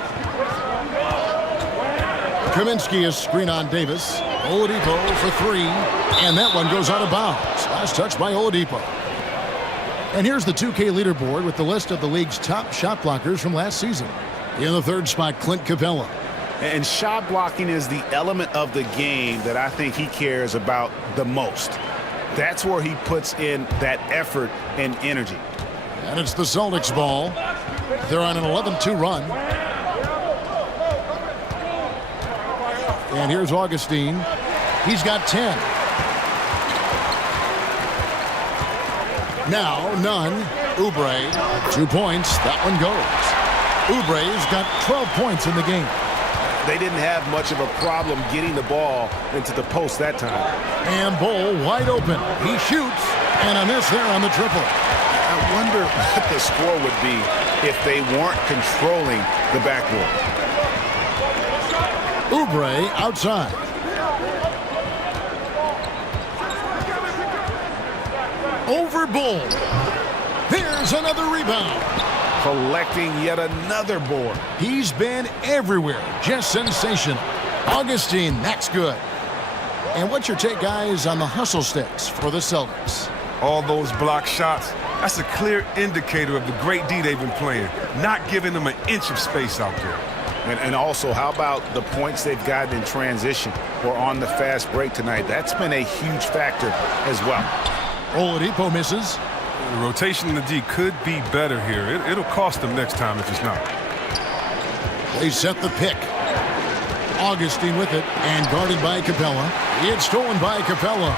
Kaminsky is screen on Davis. Oladipo for three, and that one goes out of bounds. Last touch by Oladipo. And here's the 2K leaderboard with the list of the league's top shot blockers from last season. In the third spot, Clint Capella. And shot blocking is the element of the game that I think he cares about the most. That's where he puts in that effort and energy. And it's the Celtics ball. They're on an 11-2 run. And here's Augustine. He's got 10. Now, Nunn. Oubre. 2 points. That one goes. Oubre's got 12 points in the game. They didn't have much of a problem getting the ball into the post that time. And Bull wide open. He shoots, and a miss there on the triple. I wonder what the score would be if they weren't controlling the backboard. Oubre outside. Over Bull. Here's another rebound. Collecting yet another board. He's been everywhere. Just sensational. Augustine, that's good. And what's your take, guys, on the hustle sticks for the Celtics? All those block shots, that's a clear indicator of the great D they've been playing, not giving them an inch of space out there. And also, how about the points they've gotten in transition or on the fast break tonight? That's been a huge factor as well. Oladipo misses. The rotation in the D could be better here. It'll cost them next time if it's not. They set the pick. Augustine with it and guarded by Capella. It's stolen by Capella.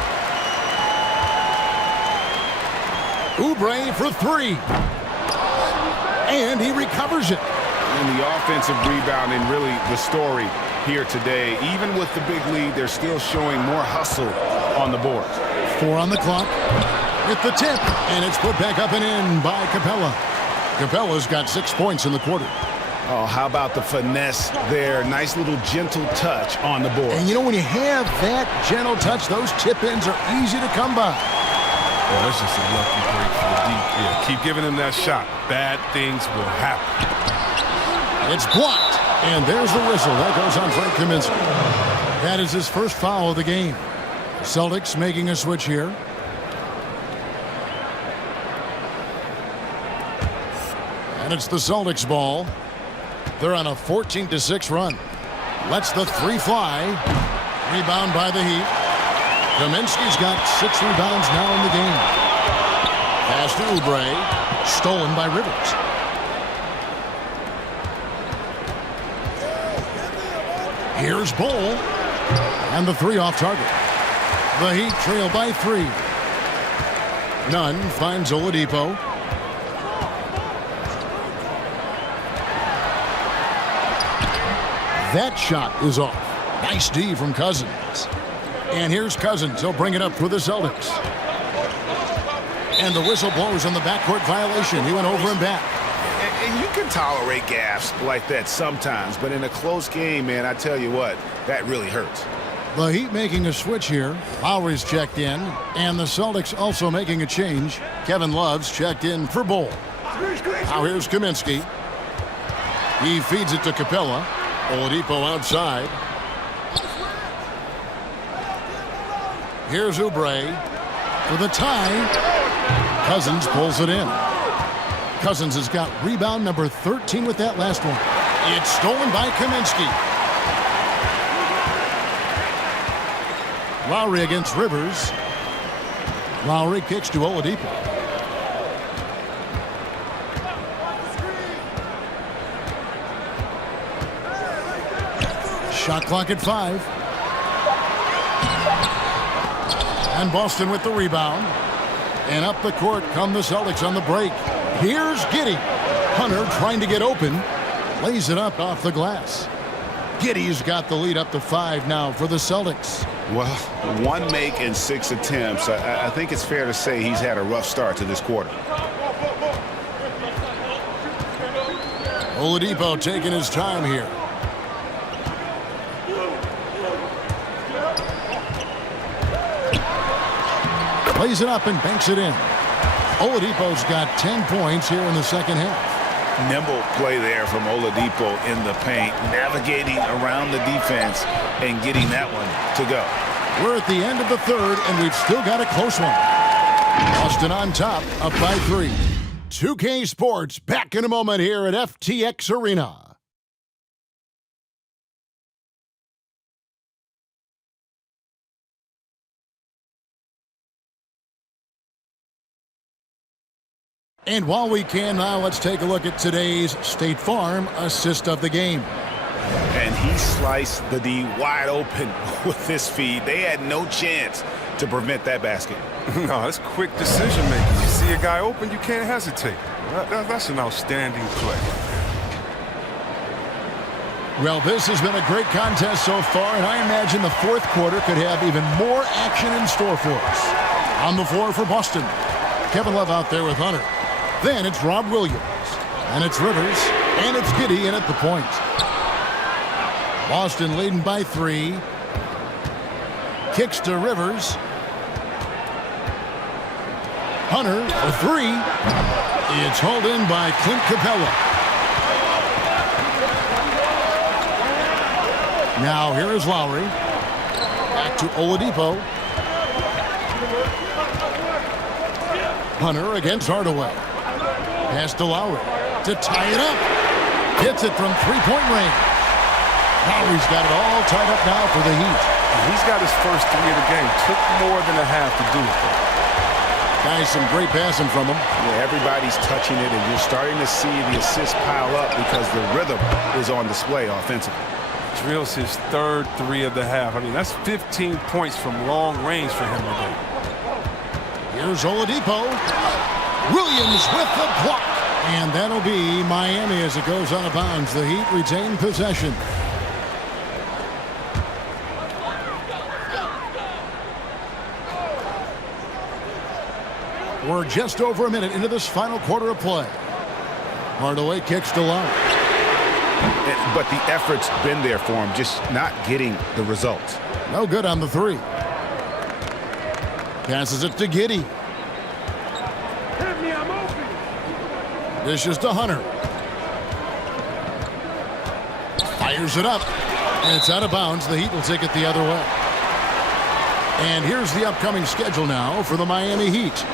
Oubre for three. And he recovers it. And the offensive rebounding really the story here today. Even with the big lead, they're still showing more hustle on the board. 4 on the clock. With the tip, and it's put back up and in by Capella. Capella's got 6 points in the quarter. Oh, how about the finesse there? Nice little gentle touch on the board. And you know, when you have that gentle touch, those chip-ins are easy to come by. Well, that's just a lucky break for the deep. Yeah, keep giving him that shot. Bad things will happen. It's blocked, and there's the whistle. That goes on Frank Kaminsky. That is his first foul of the game. Celtics making a switch here. And it's the Celtics ball. They're on a 14-6 run. Lets the three fly. Rebound by the Heat. Kaminsky's got 6 rebounds now in the game. Pass to Oubre. Stolen by Rivers. Here's Bull. And the 3 off target. The Heat trail by 3. Nunn finds Oladipo. That shot is off. Nice D from Cousins. And here's Cousins. He'll bring it up for the Celtics. And the whistle blows on the backcourt violation. He went over and back. And you can tolerate gaffes like that sometimes, but in a close game, man, I tell you what, that really hurts. The Heat making a switch here. Lowry's checked in, and the Celtics also making a change. Kevin Love's checked in for Bull. Now here's Kaminsky. He feeds it to Capella. Oladipo outside. Here's Oubre for the tie. Cousins pulls it in. Cousins has got rebound number 13 with that last one. It's stolen by Kaminsky. Lowry against Rivers. Lowry kicks to Oladipo. Shot clock at 5. And Boston with the rebound. And up the court come the Celtics on the break. Here's Giddey. Hunter trying to get open. Lays it up off the glass. Giddey's got the lead up to 5 now for the Celtics. Well, 1 make and 6 attempts. I think it's fair to say he's had a rough start to this quarter. Oladipo taking his time here. Plays it up and banks it in. Oladipo's got 10 points here in the second half. Nimble play there from Oladipo in the paint, navigating around the defense and getting that one to go. We're at the end of the third, and we've still got a close one. Boston on top, up by 3. 2K Sports back in a moment here at FTX Arena. And while we can now, let's take a look at today's State Farm assist of the game. And he sliced the D wide open with his feed. They had no chance to prevent that basket. No, that's quick decision making. You see a guy open, you can't hesitate. That's an outstanding play. Well, this has been a great contest so far, and I imagine the fourth quarter could have even more action in store for us. On the floor for Boston, Kevin Love out there with Hunter. Then it's Rob Williams, and it's Rivers, and it's Giddey in at the point. Boston leading by 3. Kicks to Rivers. Hunter for 3. It's hauled in by Clint Capella. Now here is Lowry. Back to Oladipo. Hunter against Hardaway. Pass to Lowry to tie it up. Hits it from 3-point range. Lowry's got it all tied up now for the Heat. He's got his first 3 of the game. Took more than a half to do it. Guys, some great passing from him. Yeah, everybody's touching it, and you're starting to see the assists pile up because the rhythm is on display offensively. Drills his third 3 of the half. I mean, that's 15 points from long range for him today. Here's Oladipo. Williams with the block. And that'll be Miami as it goes out of bounds. The Heat retain possession. We're just over a minute into this final quarter of play. Hardaway kicks to Lowry. But the effort's been there for him, just not getting the results. No good on the three. Passes it to Giddey. Dishes to Hunter. Fires it up. And it's out of bounds. The Heat will take it the other way. And here's the upcoming schedule now for the Miami Heat.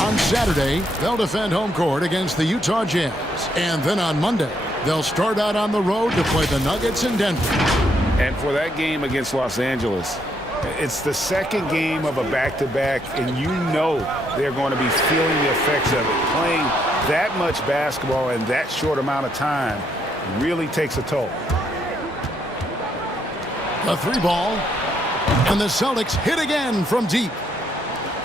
On Saturday, they'll defend home court against the Utah Jazz. And then on Monday, they'll start out on the road to play the Nuggets in Denver. And for that game against Los Angeles, it's the second game of a back-to-back, and you know they're going to be feeling the effects of it. Playing that much basketball in that short amount of time really takes a toll. A three ball, and the Celtics hit again from deep.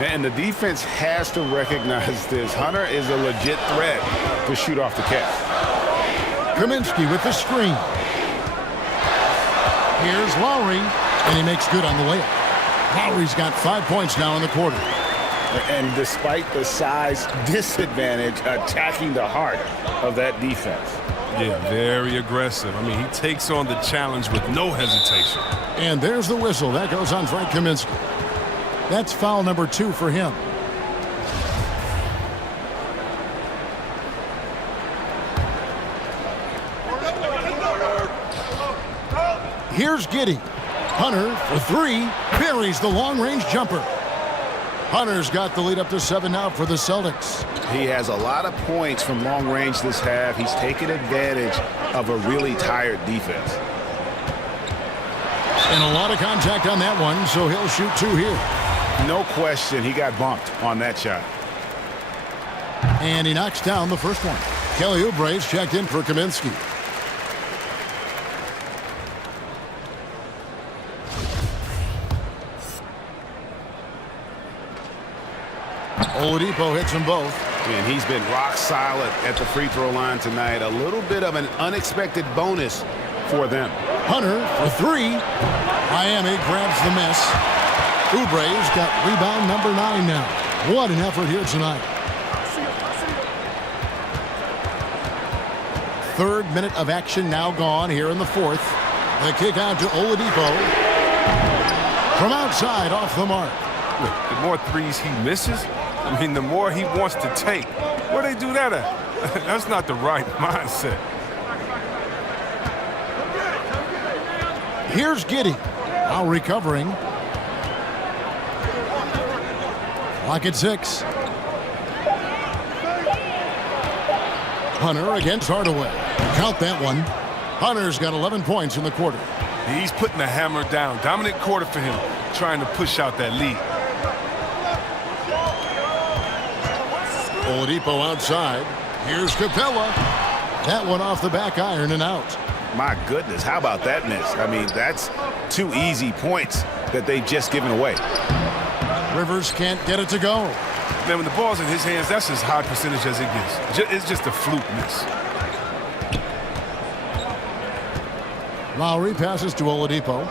And the defense has to recognize this. Hunter is a legit threat to shoot off the catch. Kaminsky with the screen. Here's Lowry, and he makes good on the layup. Lowry's got 5 points now in the quarter. And despite the size disadvantage, attacking the heart of that defense. Yeah, very aggressive. I mean, he takes on the challenge with no hesitation. And there's the whistle. That goes on Frank Kaminsky. That's foul number 2 for him. Here's Giddey. Hunter for 3. Buries the long-range jumper. Hunter's got the lead up to 7 now for the Celtics. He has a lot of points from long range this half. He's taken advantage of a really tired defense. And a lot of contact on that one, so he'll shoot 2 here. No question, he got bumped on that shot. And he knocks down the first one. Kelly Oubre's checked in for Kaminsky. Oladipo hits them both. And he's been rock solid at the free throw line tonight. A little bit of an unexpected bonus for them. Hunter for 3. Miami grabs the miss. Oubre's got rebound number 9 now. What an effort here tonight. 3rd minute of action now gone here in the 4th. The kick out to Oladipo. From outside off the mark. Look, the more threes he misses, I mean, the more he wants to take. Where they do that at? That's not the right mindset. Here's Giddey. Now recovering. Clock at 6. Hunter against Hardaway. Count that one. Hunter's got 11 points in the quarter. He's putting the hammer down. Dominant quarter for him, trying to push out that lead. Oladipo outside. Here's Capella. That one off the back iron and out. My goodness, how about that miss? I mean, that's 2 easy points that they've just given away. Rivers can't get it to go. Man, when the ball's in his hands, that's as high percentage as it gets. It's just a fluke miss. Lowry passes to Oladipo.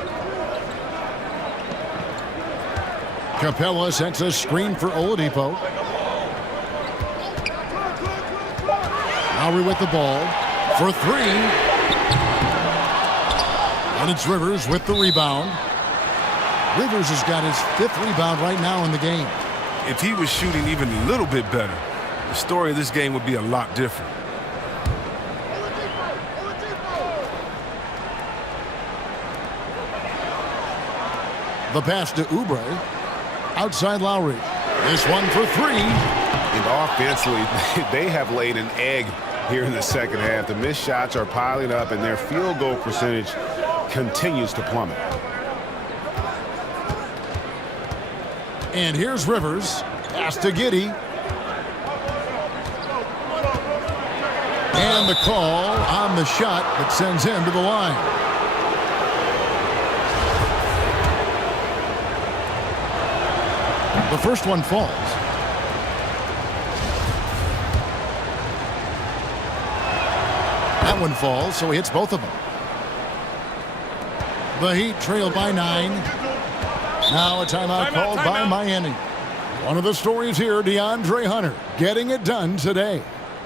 Capella sets a screen for Oladipo. Lowry with the ball for 3. And it's Rivers with the rebound. Rivers has got his 5th rebound right now in the game. If he was shooting even a little bit better, the story of this game would be a lot different. The pass to Oubre. Outside Lowry. This one for 3. And offensively, they have laid an egg here in the second half. The missed shots are piling up, and their field goal percentage continues to plummet. And here's Rivers. Pass to Giddey. And the call on the shot that sends him to the line. The first one falls. That one falls, so he hits both of them. The Heat trail by 9. Now a timeout called by Miami. One of the stories here, DeAndre Hunter getting it done today.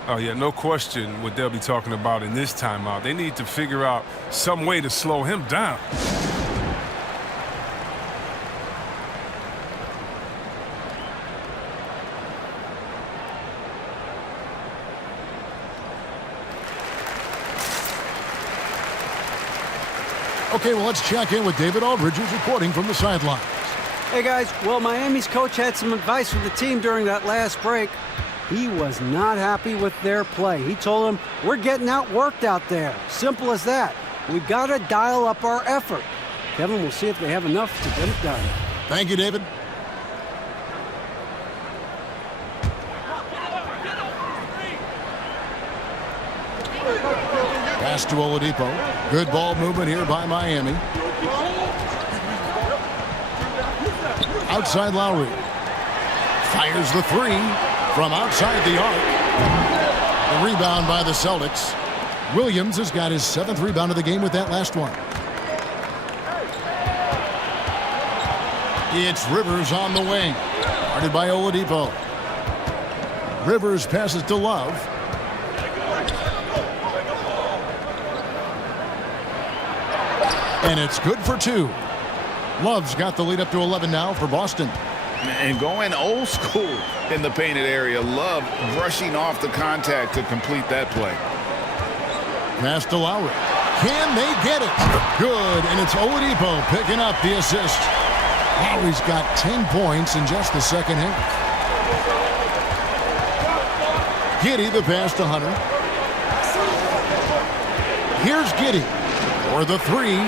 Oh, yeah, no question what they'll be talking about in this timeout. They need to figure out some way to slow him down. Okay, well, let's check in with David Aldridge, who's reporting from the sidelines. Hey, guys. Well, Miami's coach had some advice for the team during that last break. He was not happy with their play. He told them, we're getting outworked out there. Simple as that. We got to dial up our effort. Kevin, we'll see if they have enough to get it done. Thank you, David. Pass to Oladipo. Good ball movement here by Miami. Outside Lowry. Fires the three from outside the arc. The rebound by the Celtics. Williams has got his 7th rebound of the game with that last one. It's Rivers on the wing. Guarded by Oladipo. Rivers passes to Love. And it's good for 2. Love's got the lead up to 11 now for Boston. And going old school in the painted area. Love brushing off the contact to complete that play. Pass to Lowry. Can they get it? Good, and it's Oladipo picking up the assist. Lowry's got 10 points in just the second half. Giddey the pass to Hunter. Here's Giddey for the 3.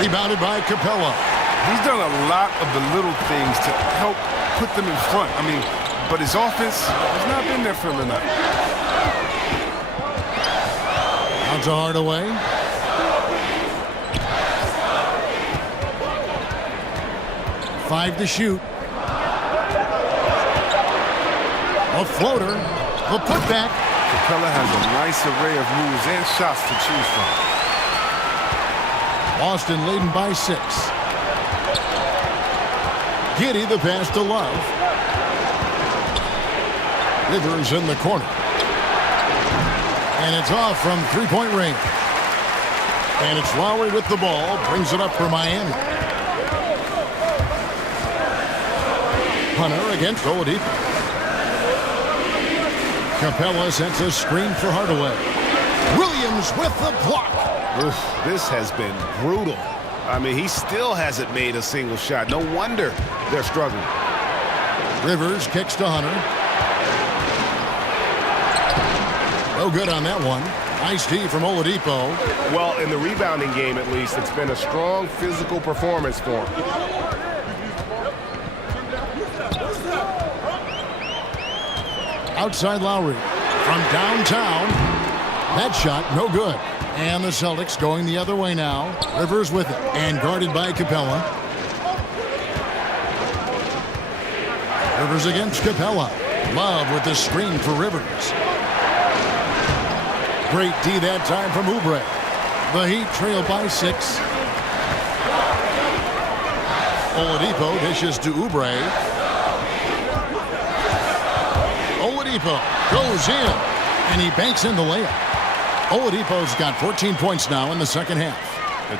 Rebounded by Capella. He's done a lot of the little things to help put them in front. I mean, but his offense has not been there for him tonight. Out to Hardaway. Five to shoot. A floater. A putback. Capella has a nice array of moves and shots to choose from. Boston leading by 6. Giddey the pass to Love. Rivers in the corner. And it's off from 3-point range. And it's Lowry with the ball. Brings it up for Miami. Hunter against Oladipo. Capella sends a screen for Hardaway. Williams with the block. This has been brutal. I mean, he still hasn't made a single shot. No wonder they're struggling. Rivers kicks to Hunter. No good on that one. Nice D from Oladipo. Well, in the rebounding game, at least, it's been a strong physical performance for him. Outside Lowry from downtown. That shot, no good. And the Celtics going the other way now. Rivers with it. And guarded by Capella. Rivers against Capella. Love with the screen for Rivers. Great D that time from Oubre. The Heat trail by 6. Oladipo dishes to Oubre. Oladipo goes in. And he banks in the layup. Oladipo's got 14 points now in the second half.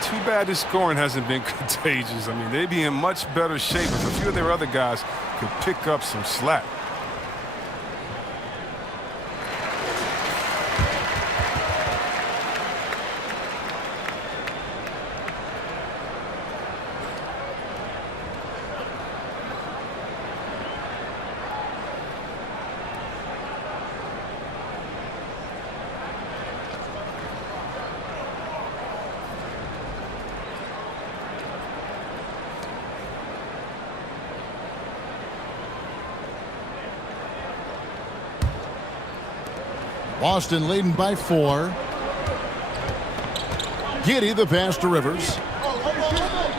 Too bad this scoring hasn't been contagious. I mean, they'd be in much better shape if a few of their other guys could pick up some slack. Boston leading by 4. Giddey the pass to Rivers.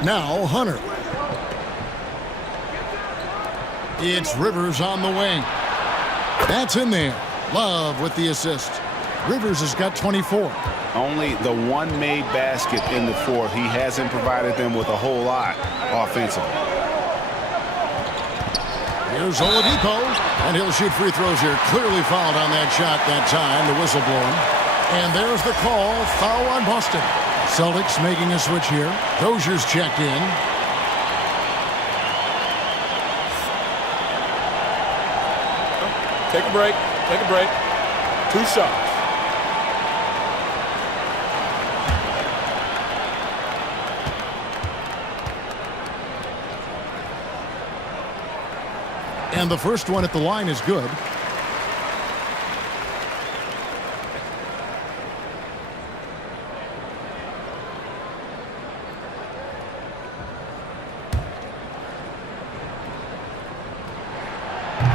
Now Hunter. It's Rivers on the wing. That's in there. Love with the assist. Rivers has got 24. Only the one made basket in the fourth. He hasn't provided them with a whole lot offensively. Here's Oladipo, and he'll shoot free throws here. Clearly fouled on that shot that time, the whistle blowing. And there's the call, foul on Boston. Celtics making a switch here. Dozier's checked in. Take a break. Take a break. 2 shots. And the first one at the line is good.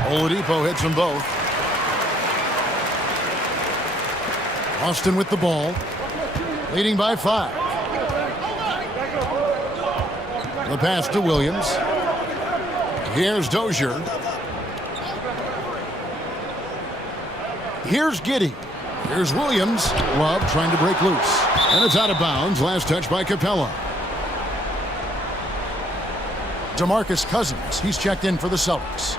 Oladipo hits them both. Austin with the ball, leading by 5. The pass to Williams. Here's Dozier. Here's Giddey. Here's Williams. Love trying to break loose. And it's out of bounds. Last touch by Capella. DeMarcus Cousins. He's checked in for the Celtics.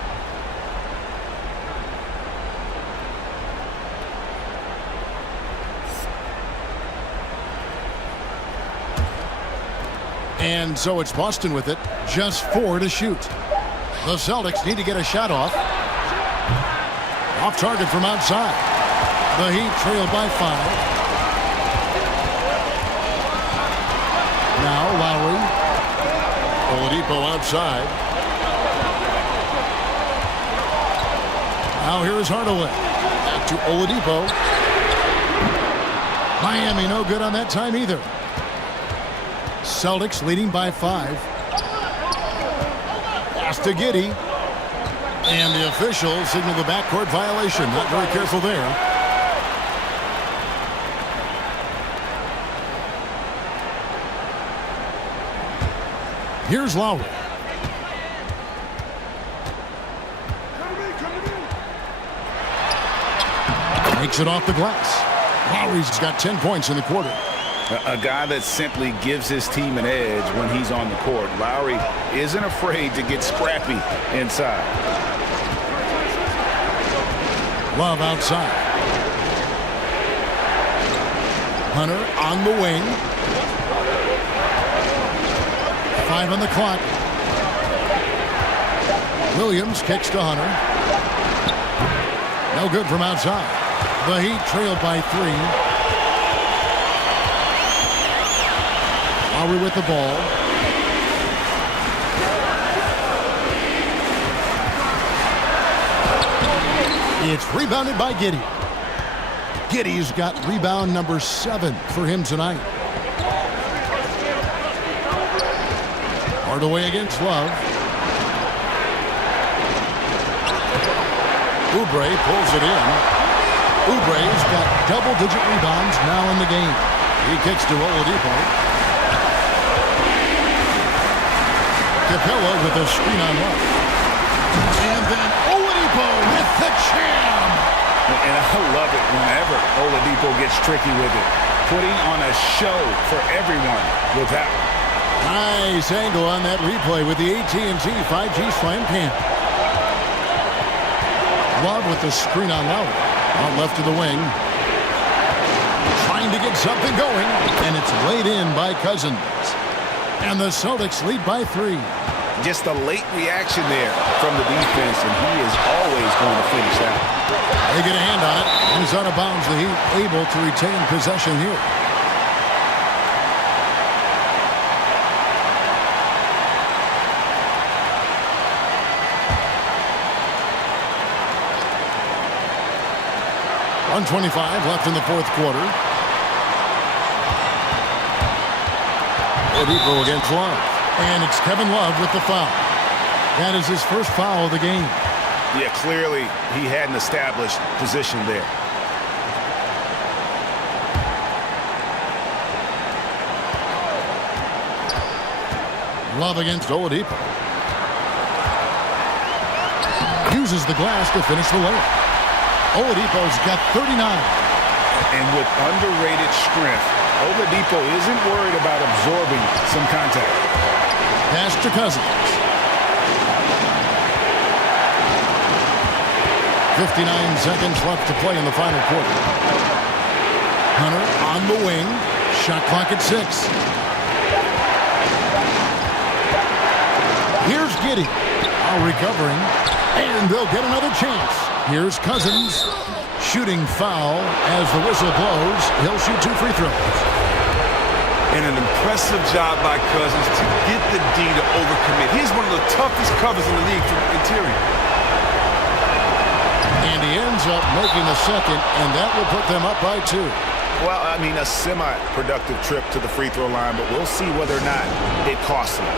And so it's Boston with it. Just 4 to shoot. The Celtics need to get a shot off. Off target from outside. The Heat trail by 5. Now Lowry. Oladipo outside. Now here's Hardaway. Back to Oladipo. Miami no good on that time either. Celtics leading by 5. Pass to Giddey. And the official signaled the backcourt violation. Not very careful there. Here's Lowry. Makes it off the glass. Lowry's got 10 points in the quarter. A guy that simply gives his team an edge when he's on the court. Lowry isn't afraid to get scrappy inside. Love outside. Hunter on the wing. 5 on the clock. Williams kicks to Hunter. No good from outside. The Heat trailed by 3. Lowry with the ball. It's rebounded by Giddey. Giddey's got rebound number 7 for him tonight. Hardaway against Love. Oubre pulls it in. Oubre's got double-digit rebounds now in the game. He kicks to Oladipo. Capella with a screen on Love. And then Oladipo with the jam. And I love it whenever Oladipo gets tricky with it. Putting on a show for everyone with that. Nice angle on that replay with the AT&T 5G Slam Cam. Love with the screen on Lowry. Out left to the wing. Trying to get something going. And it's laid in by Cousins. And the Celtics lead by 3. Just a late reaction there from the defense, and he is always going to finish out. They get a hand on it. And he's out of bounds. The Heat able to retain possession here. .125 left in the 4th quarter. Oladipo against Love. And it's Kevin Love with the foul. That is his first foul of the game. Yeah, clearly he had an established position there. Love against Oladipo. Uses the glass to finish the layup. Oladipo's got 39. And with underrated strength, Oladipo isn't worried about absorbing some contact. Pass to Cousins. 59 seconds left to play in the final quarter. Hunter on the wing. Shot clock at 6. Here's Giddey. Now recovering. And they'll get another chance. Here's Cousins. Shooting foul as the whistle blows. He'll shoot 2 free throws. And an impressive job by Cousins to get the D to overcommit. He's one of the toughest covers in the league from the interior. And he ends up making the second, and that will put them up by 2. Well, I mean, a semi-productive trip to the free throw line, but we'll see whether or not it costs him. –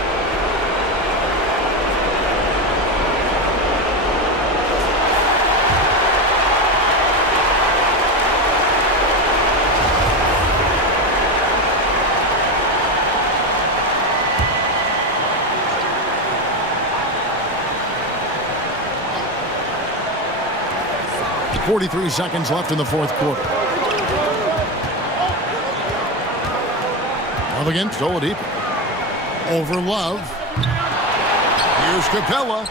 43 seconds left in the fourth quarter. Love against Oladipo. Over Love. Here's Capella.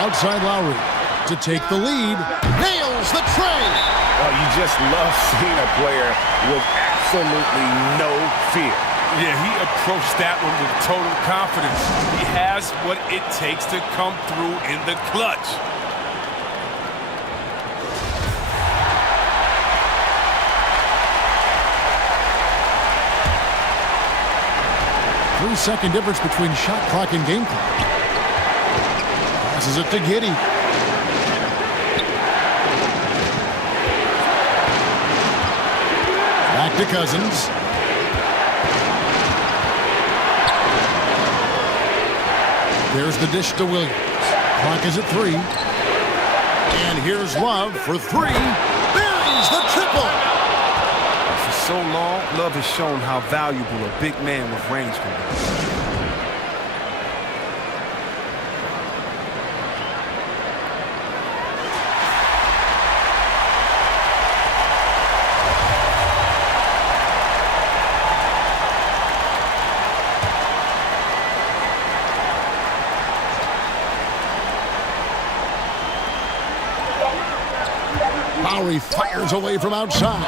Outside Lowry to take the lead. Nails the tray. Oh, you just love seeing a player with absolutely no fear. Yeah, he approached that one with total confidence. He has what it takes to come through in the clutch. 3-second difference between shot clock and game clock. Passes it to Giddey. Back to Cousins. There's the dish to Williams. Clock is at 3. And here's Love for 3. Buries the triple. For so long, Love has shown how valuable a big man with range can be. Lowry fires away from outside.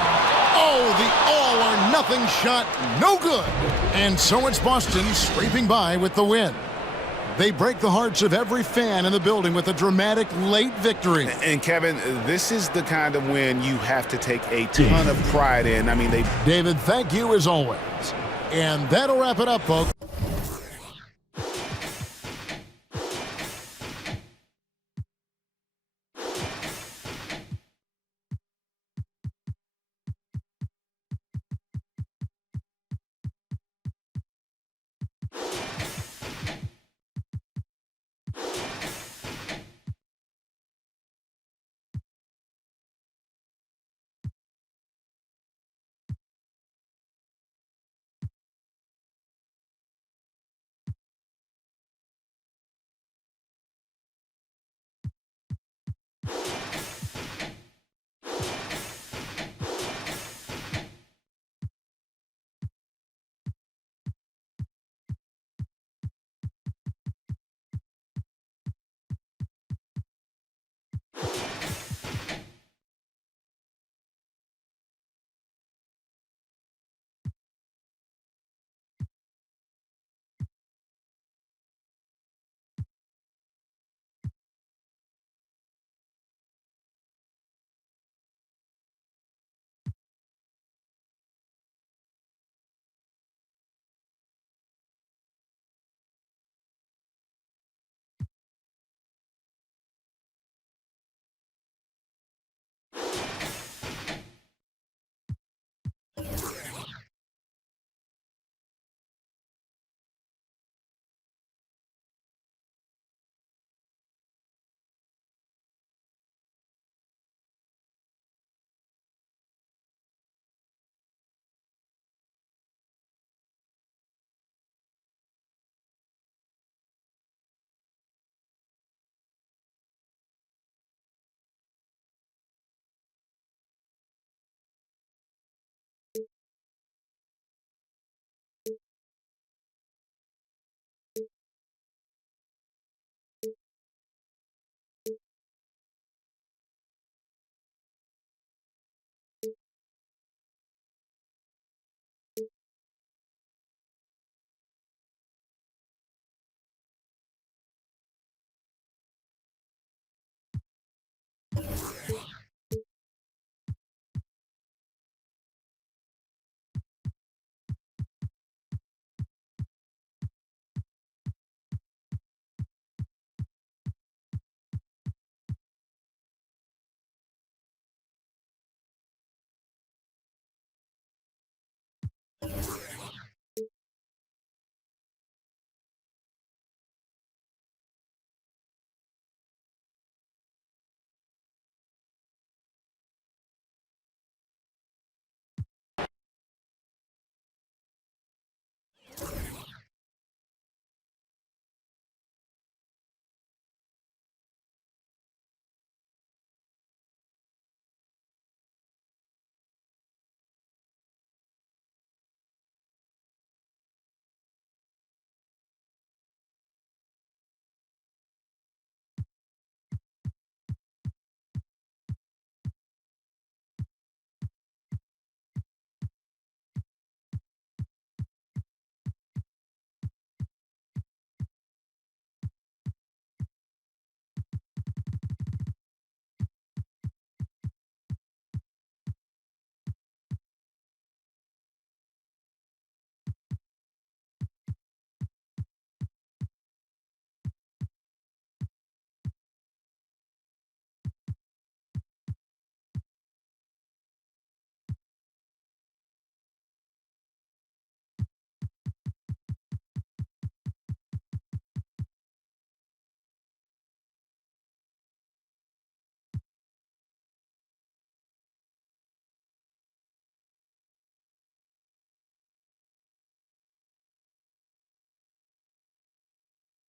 Oh, the all-or-nothing shot, no good. And so it's Boston scraping by with the win. They break the hearts of every fan in the building with a dramatic late victory. And Kevin, this is the kind of win you have to take a ton of pride in. I mean, David, thank you as always. And that'll wrap it up, folks. it.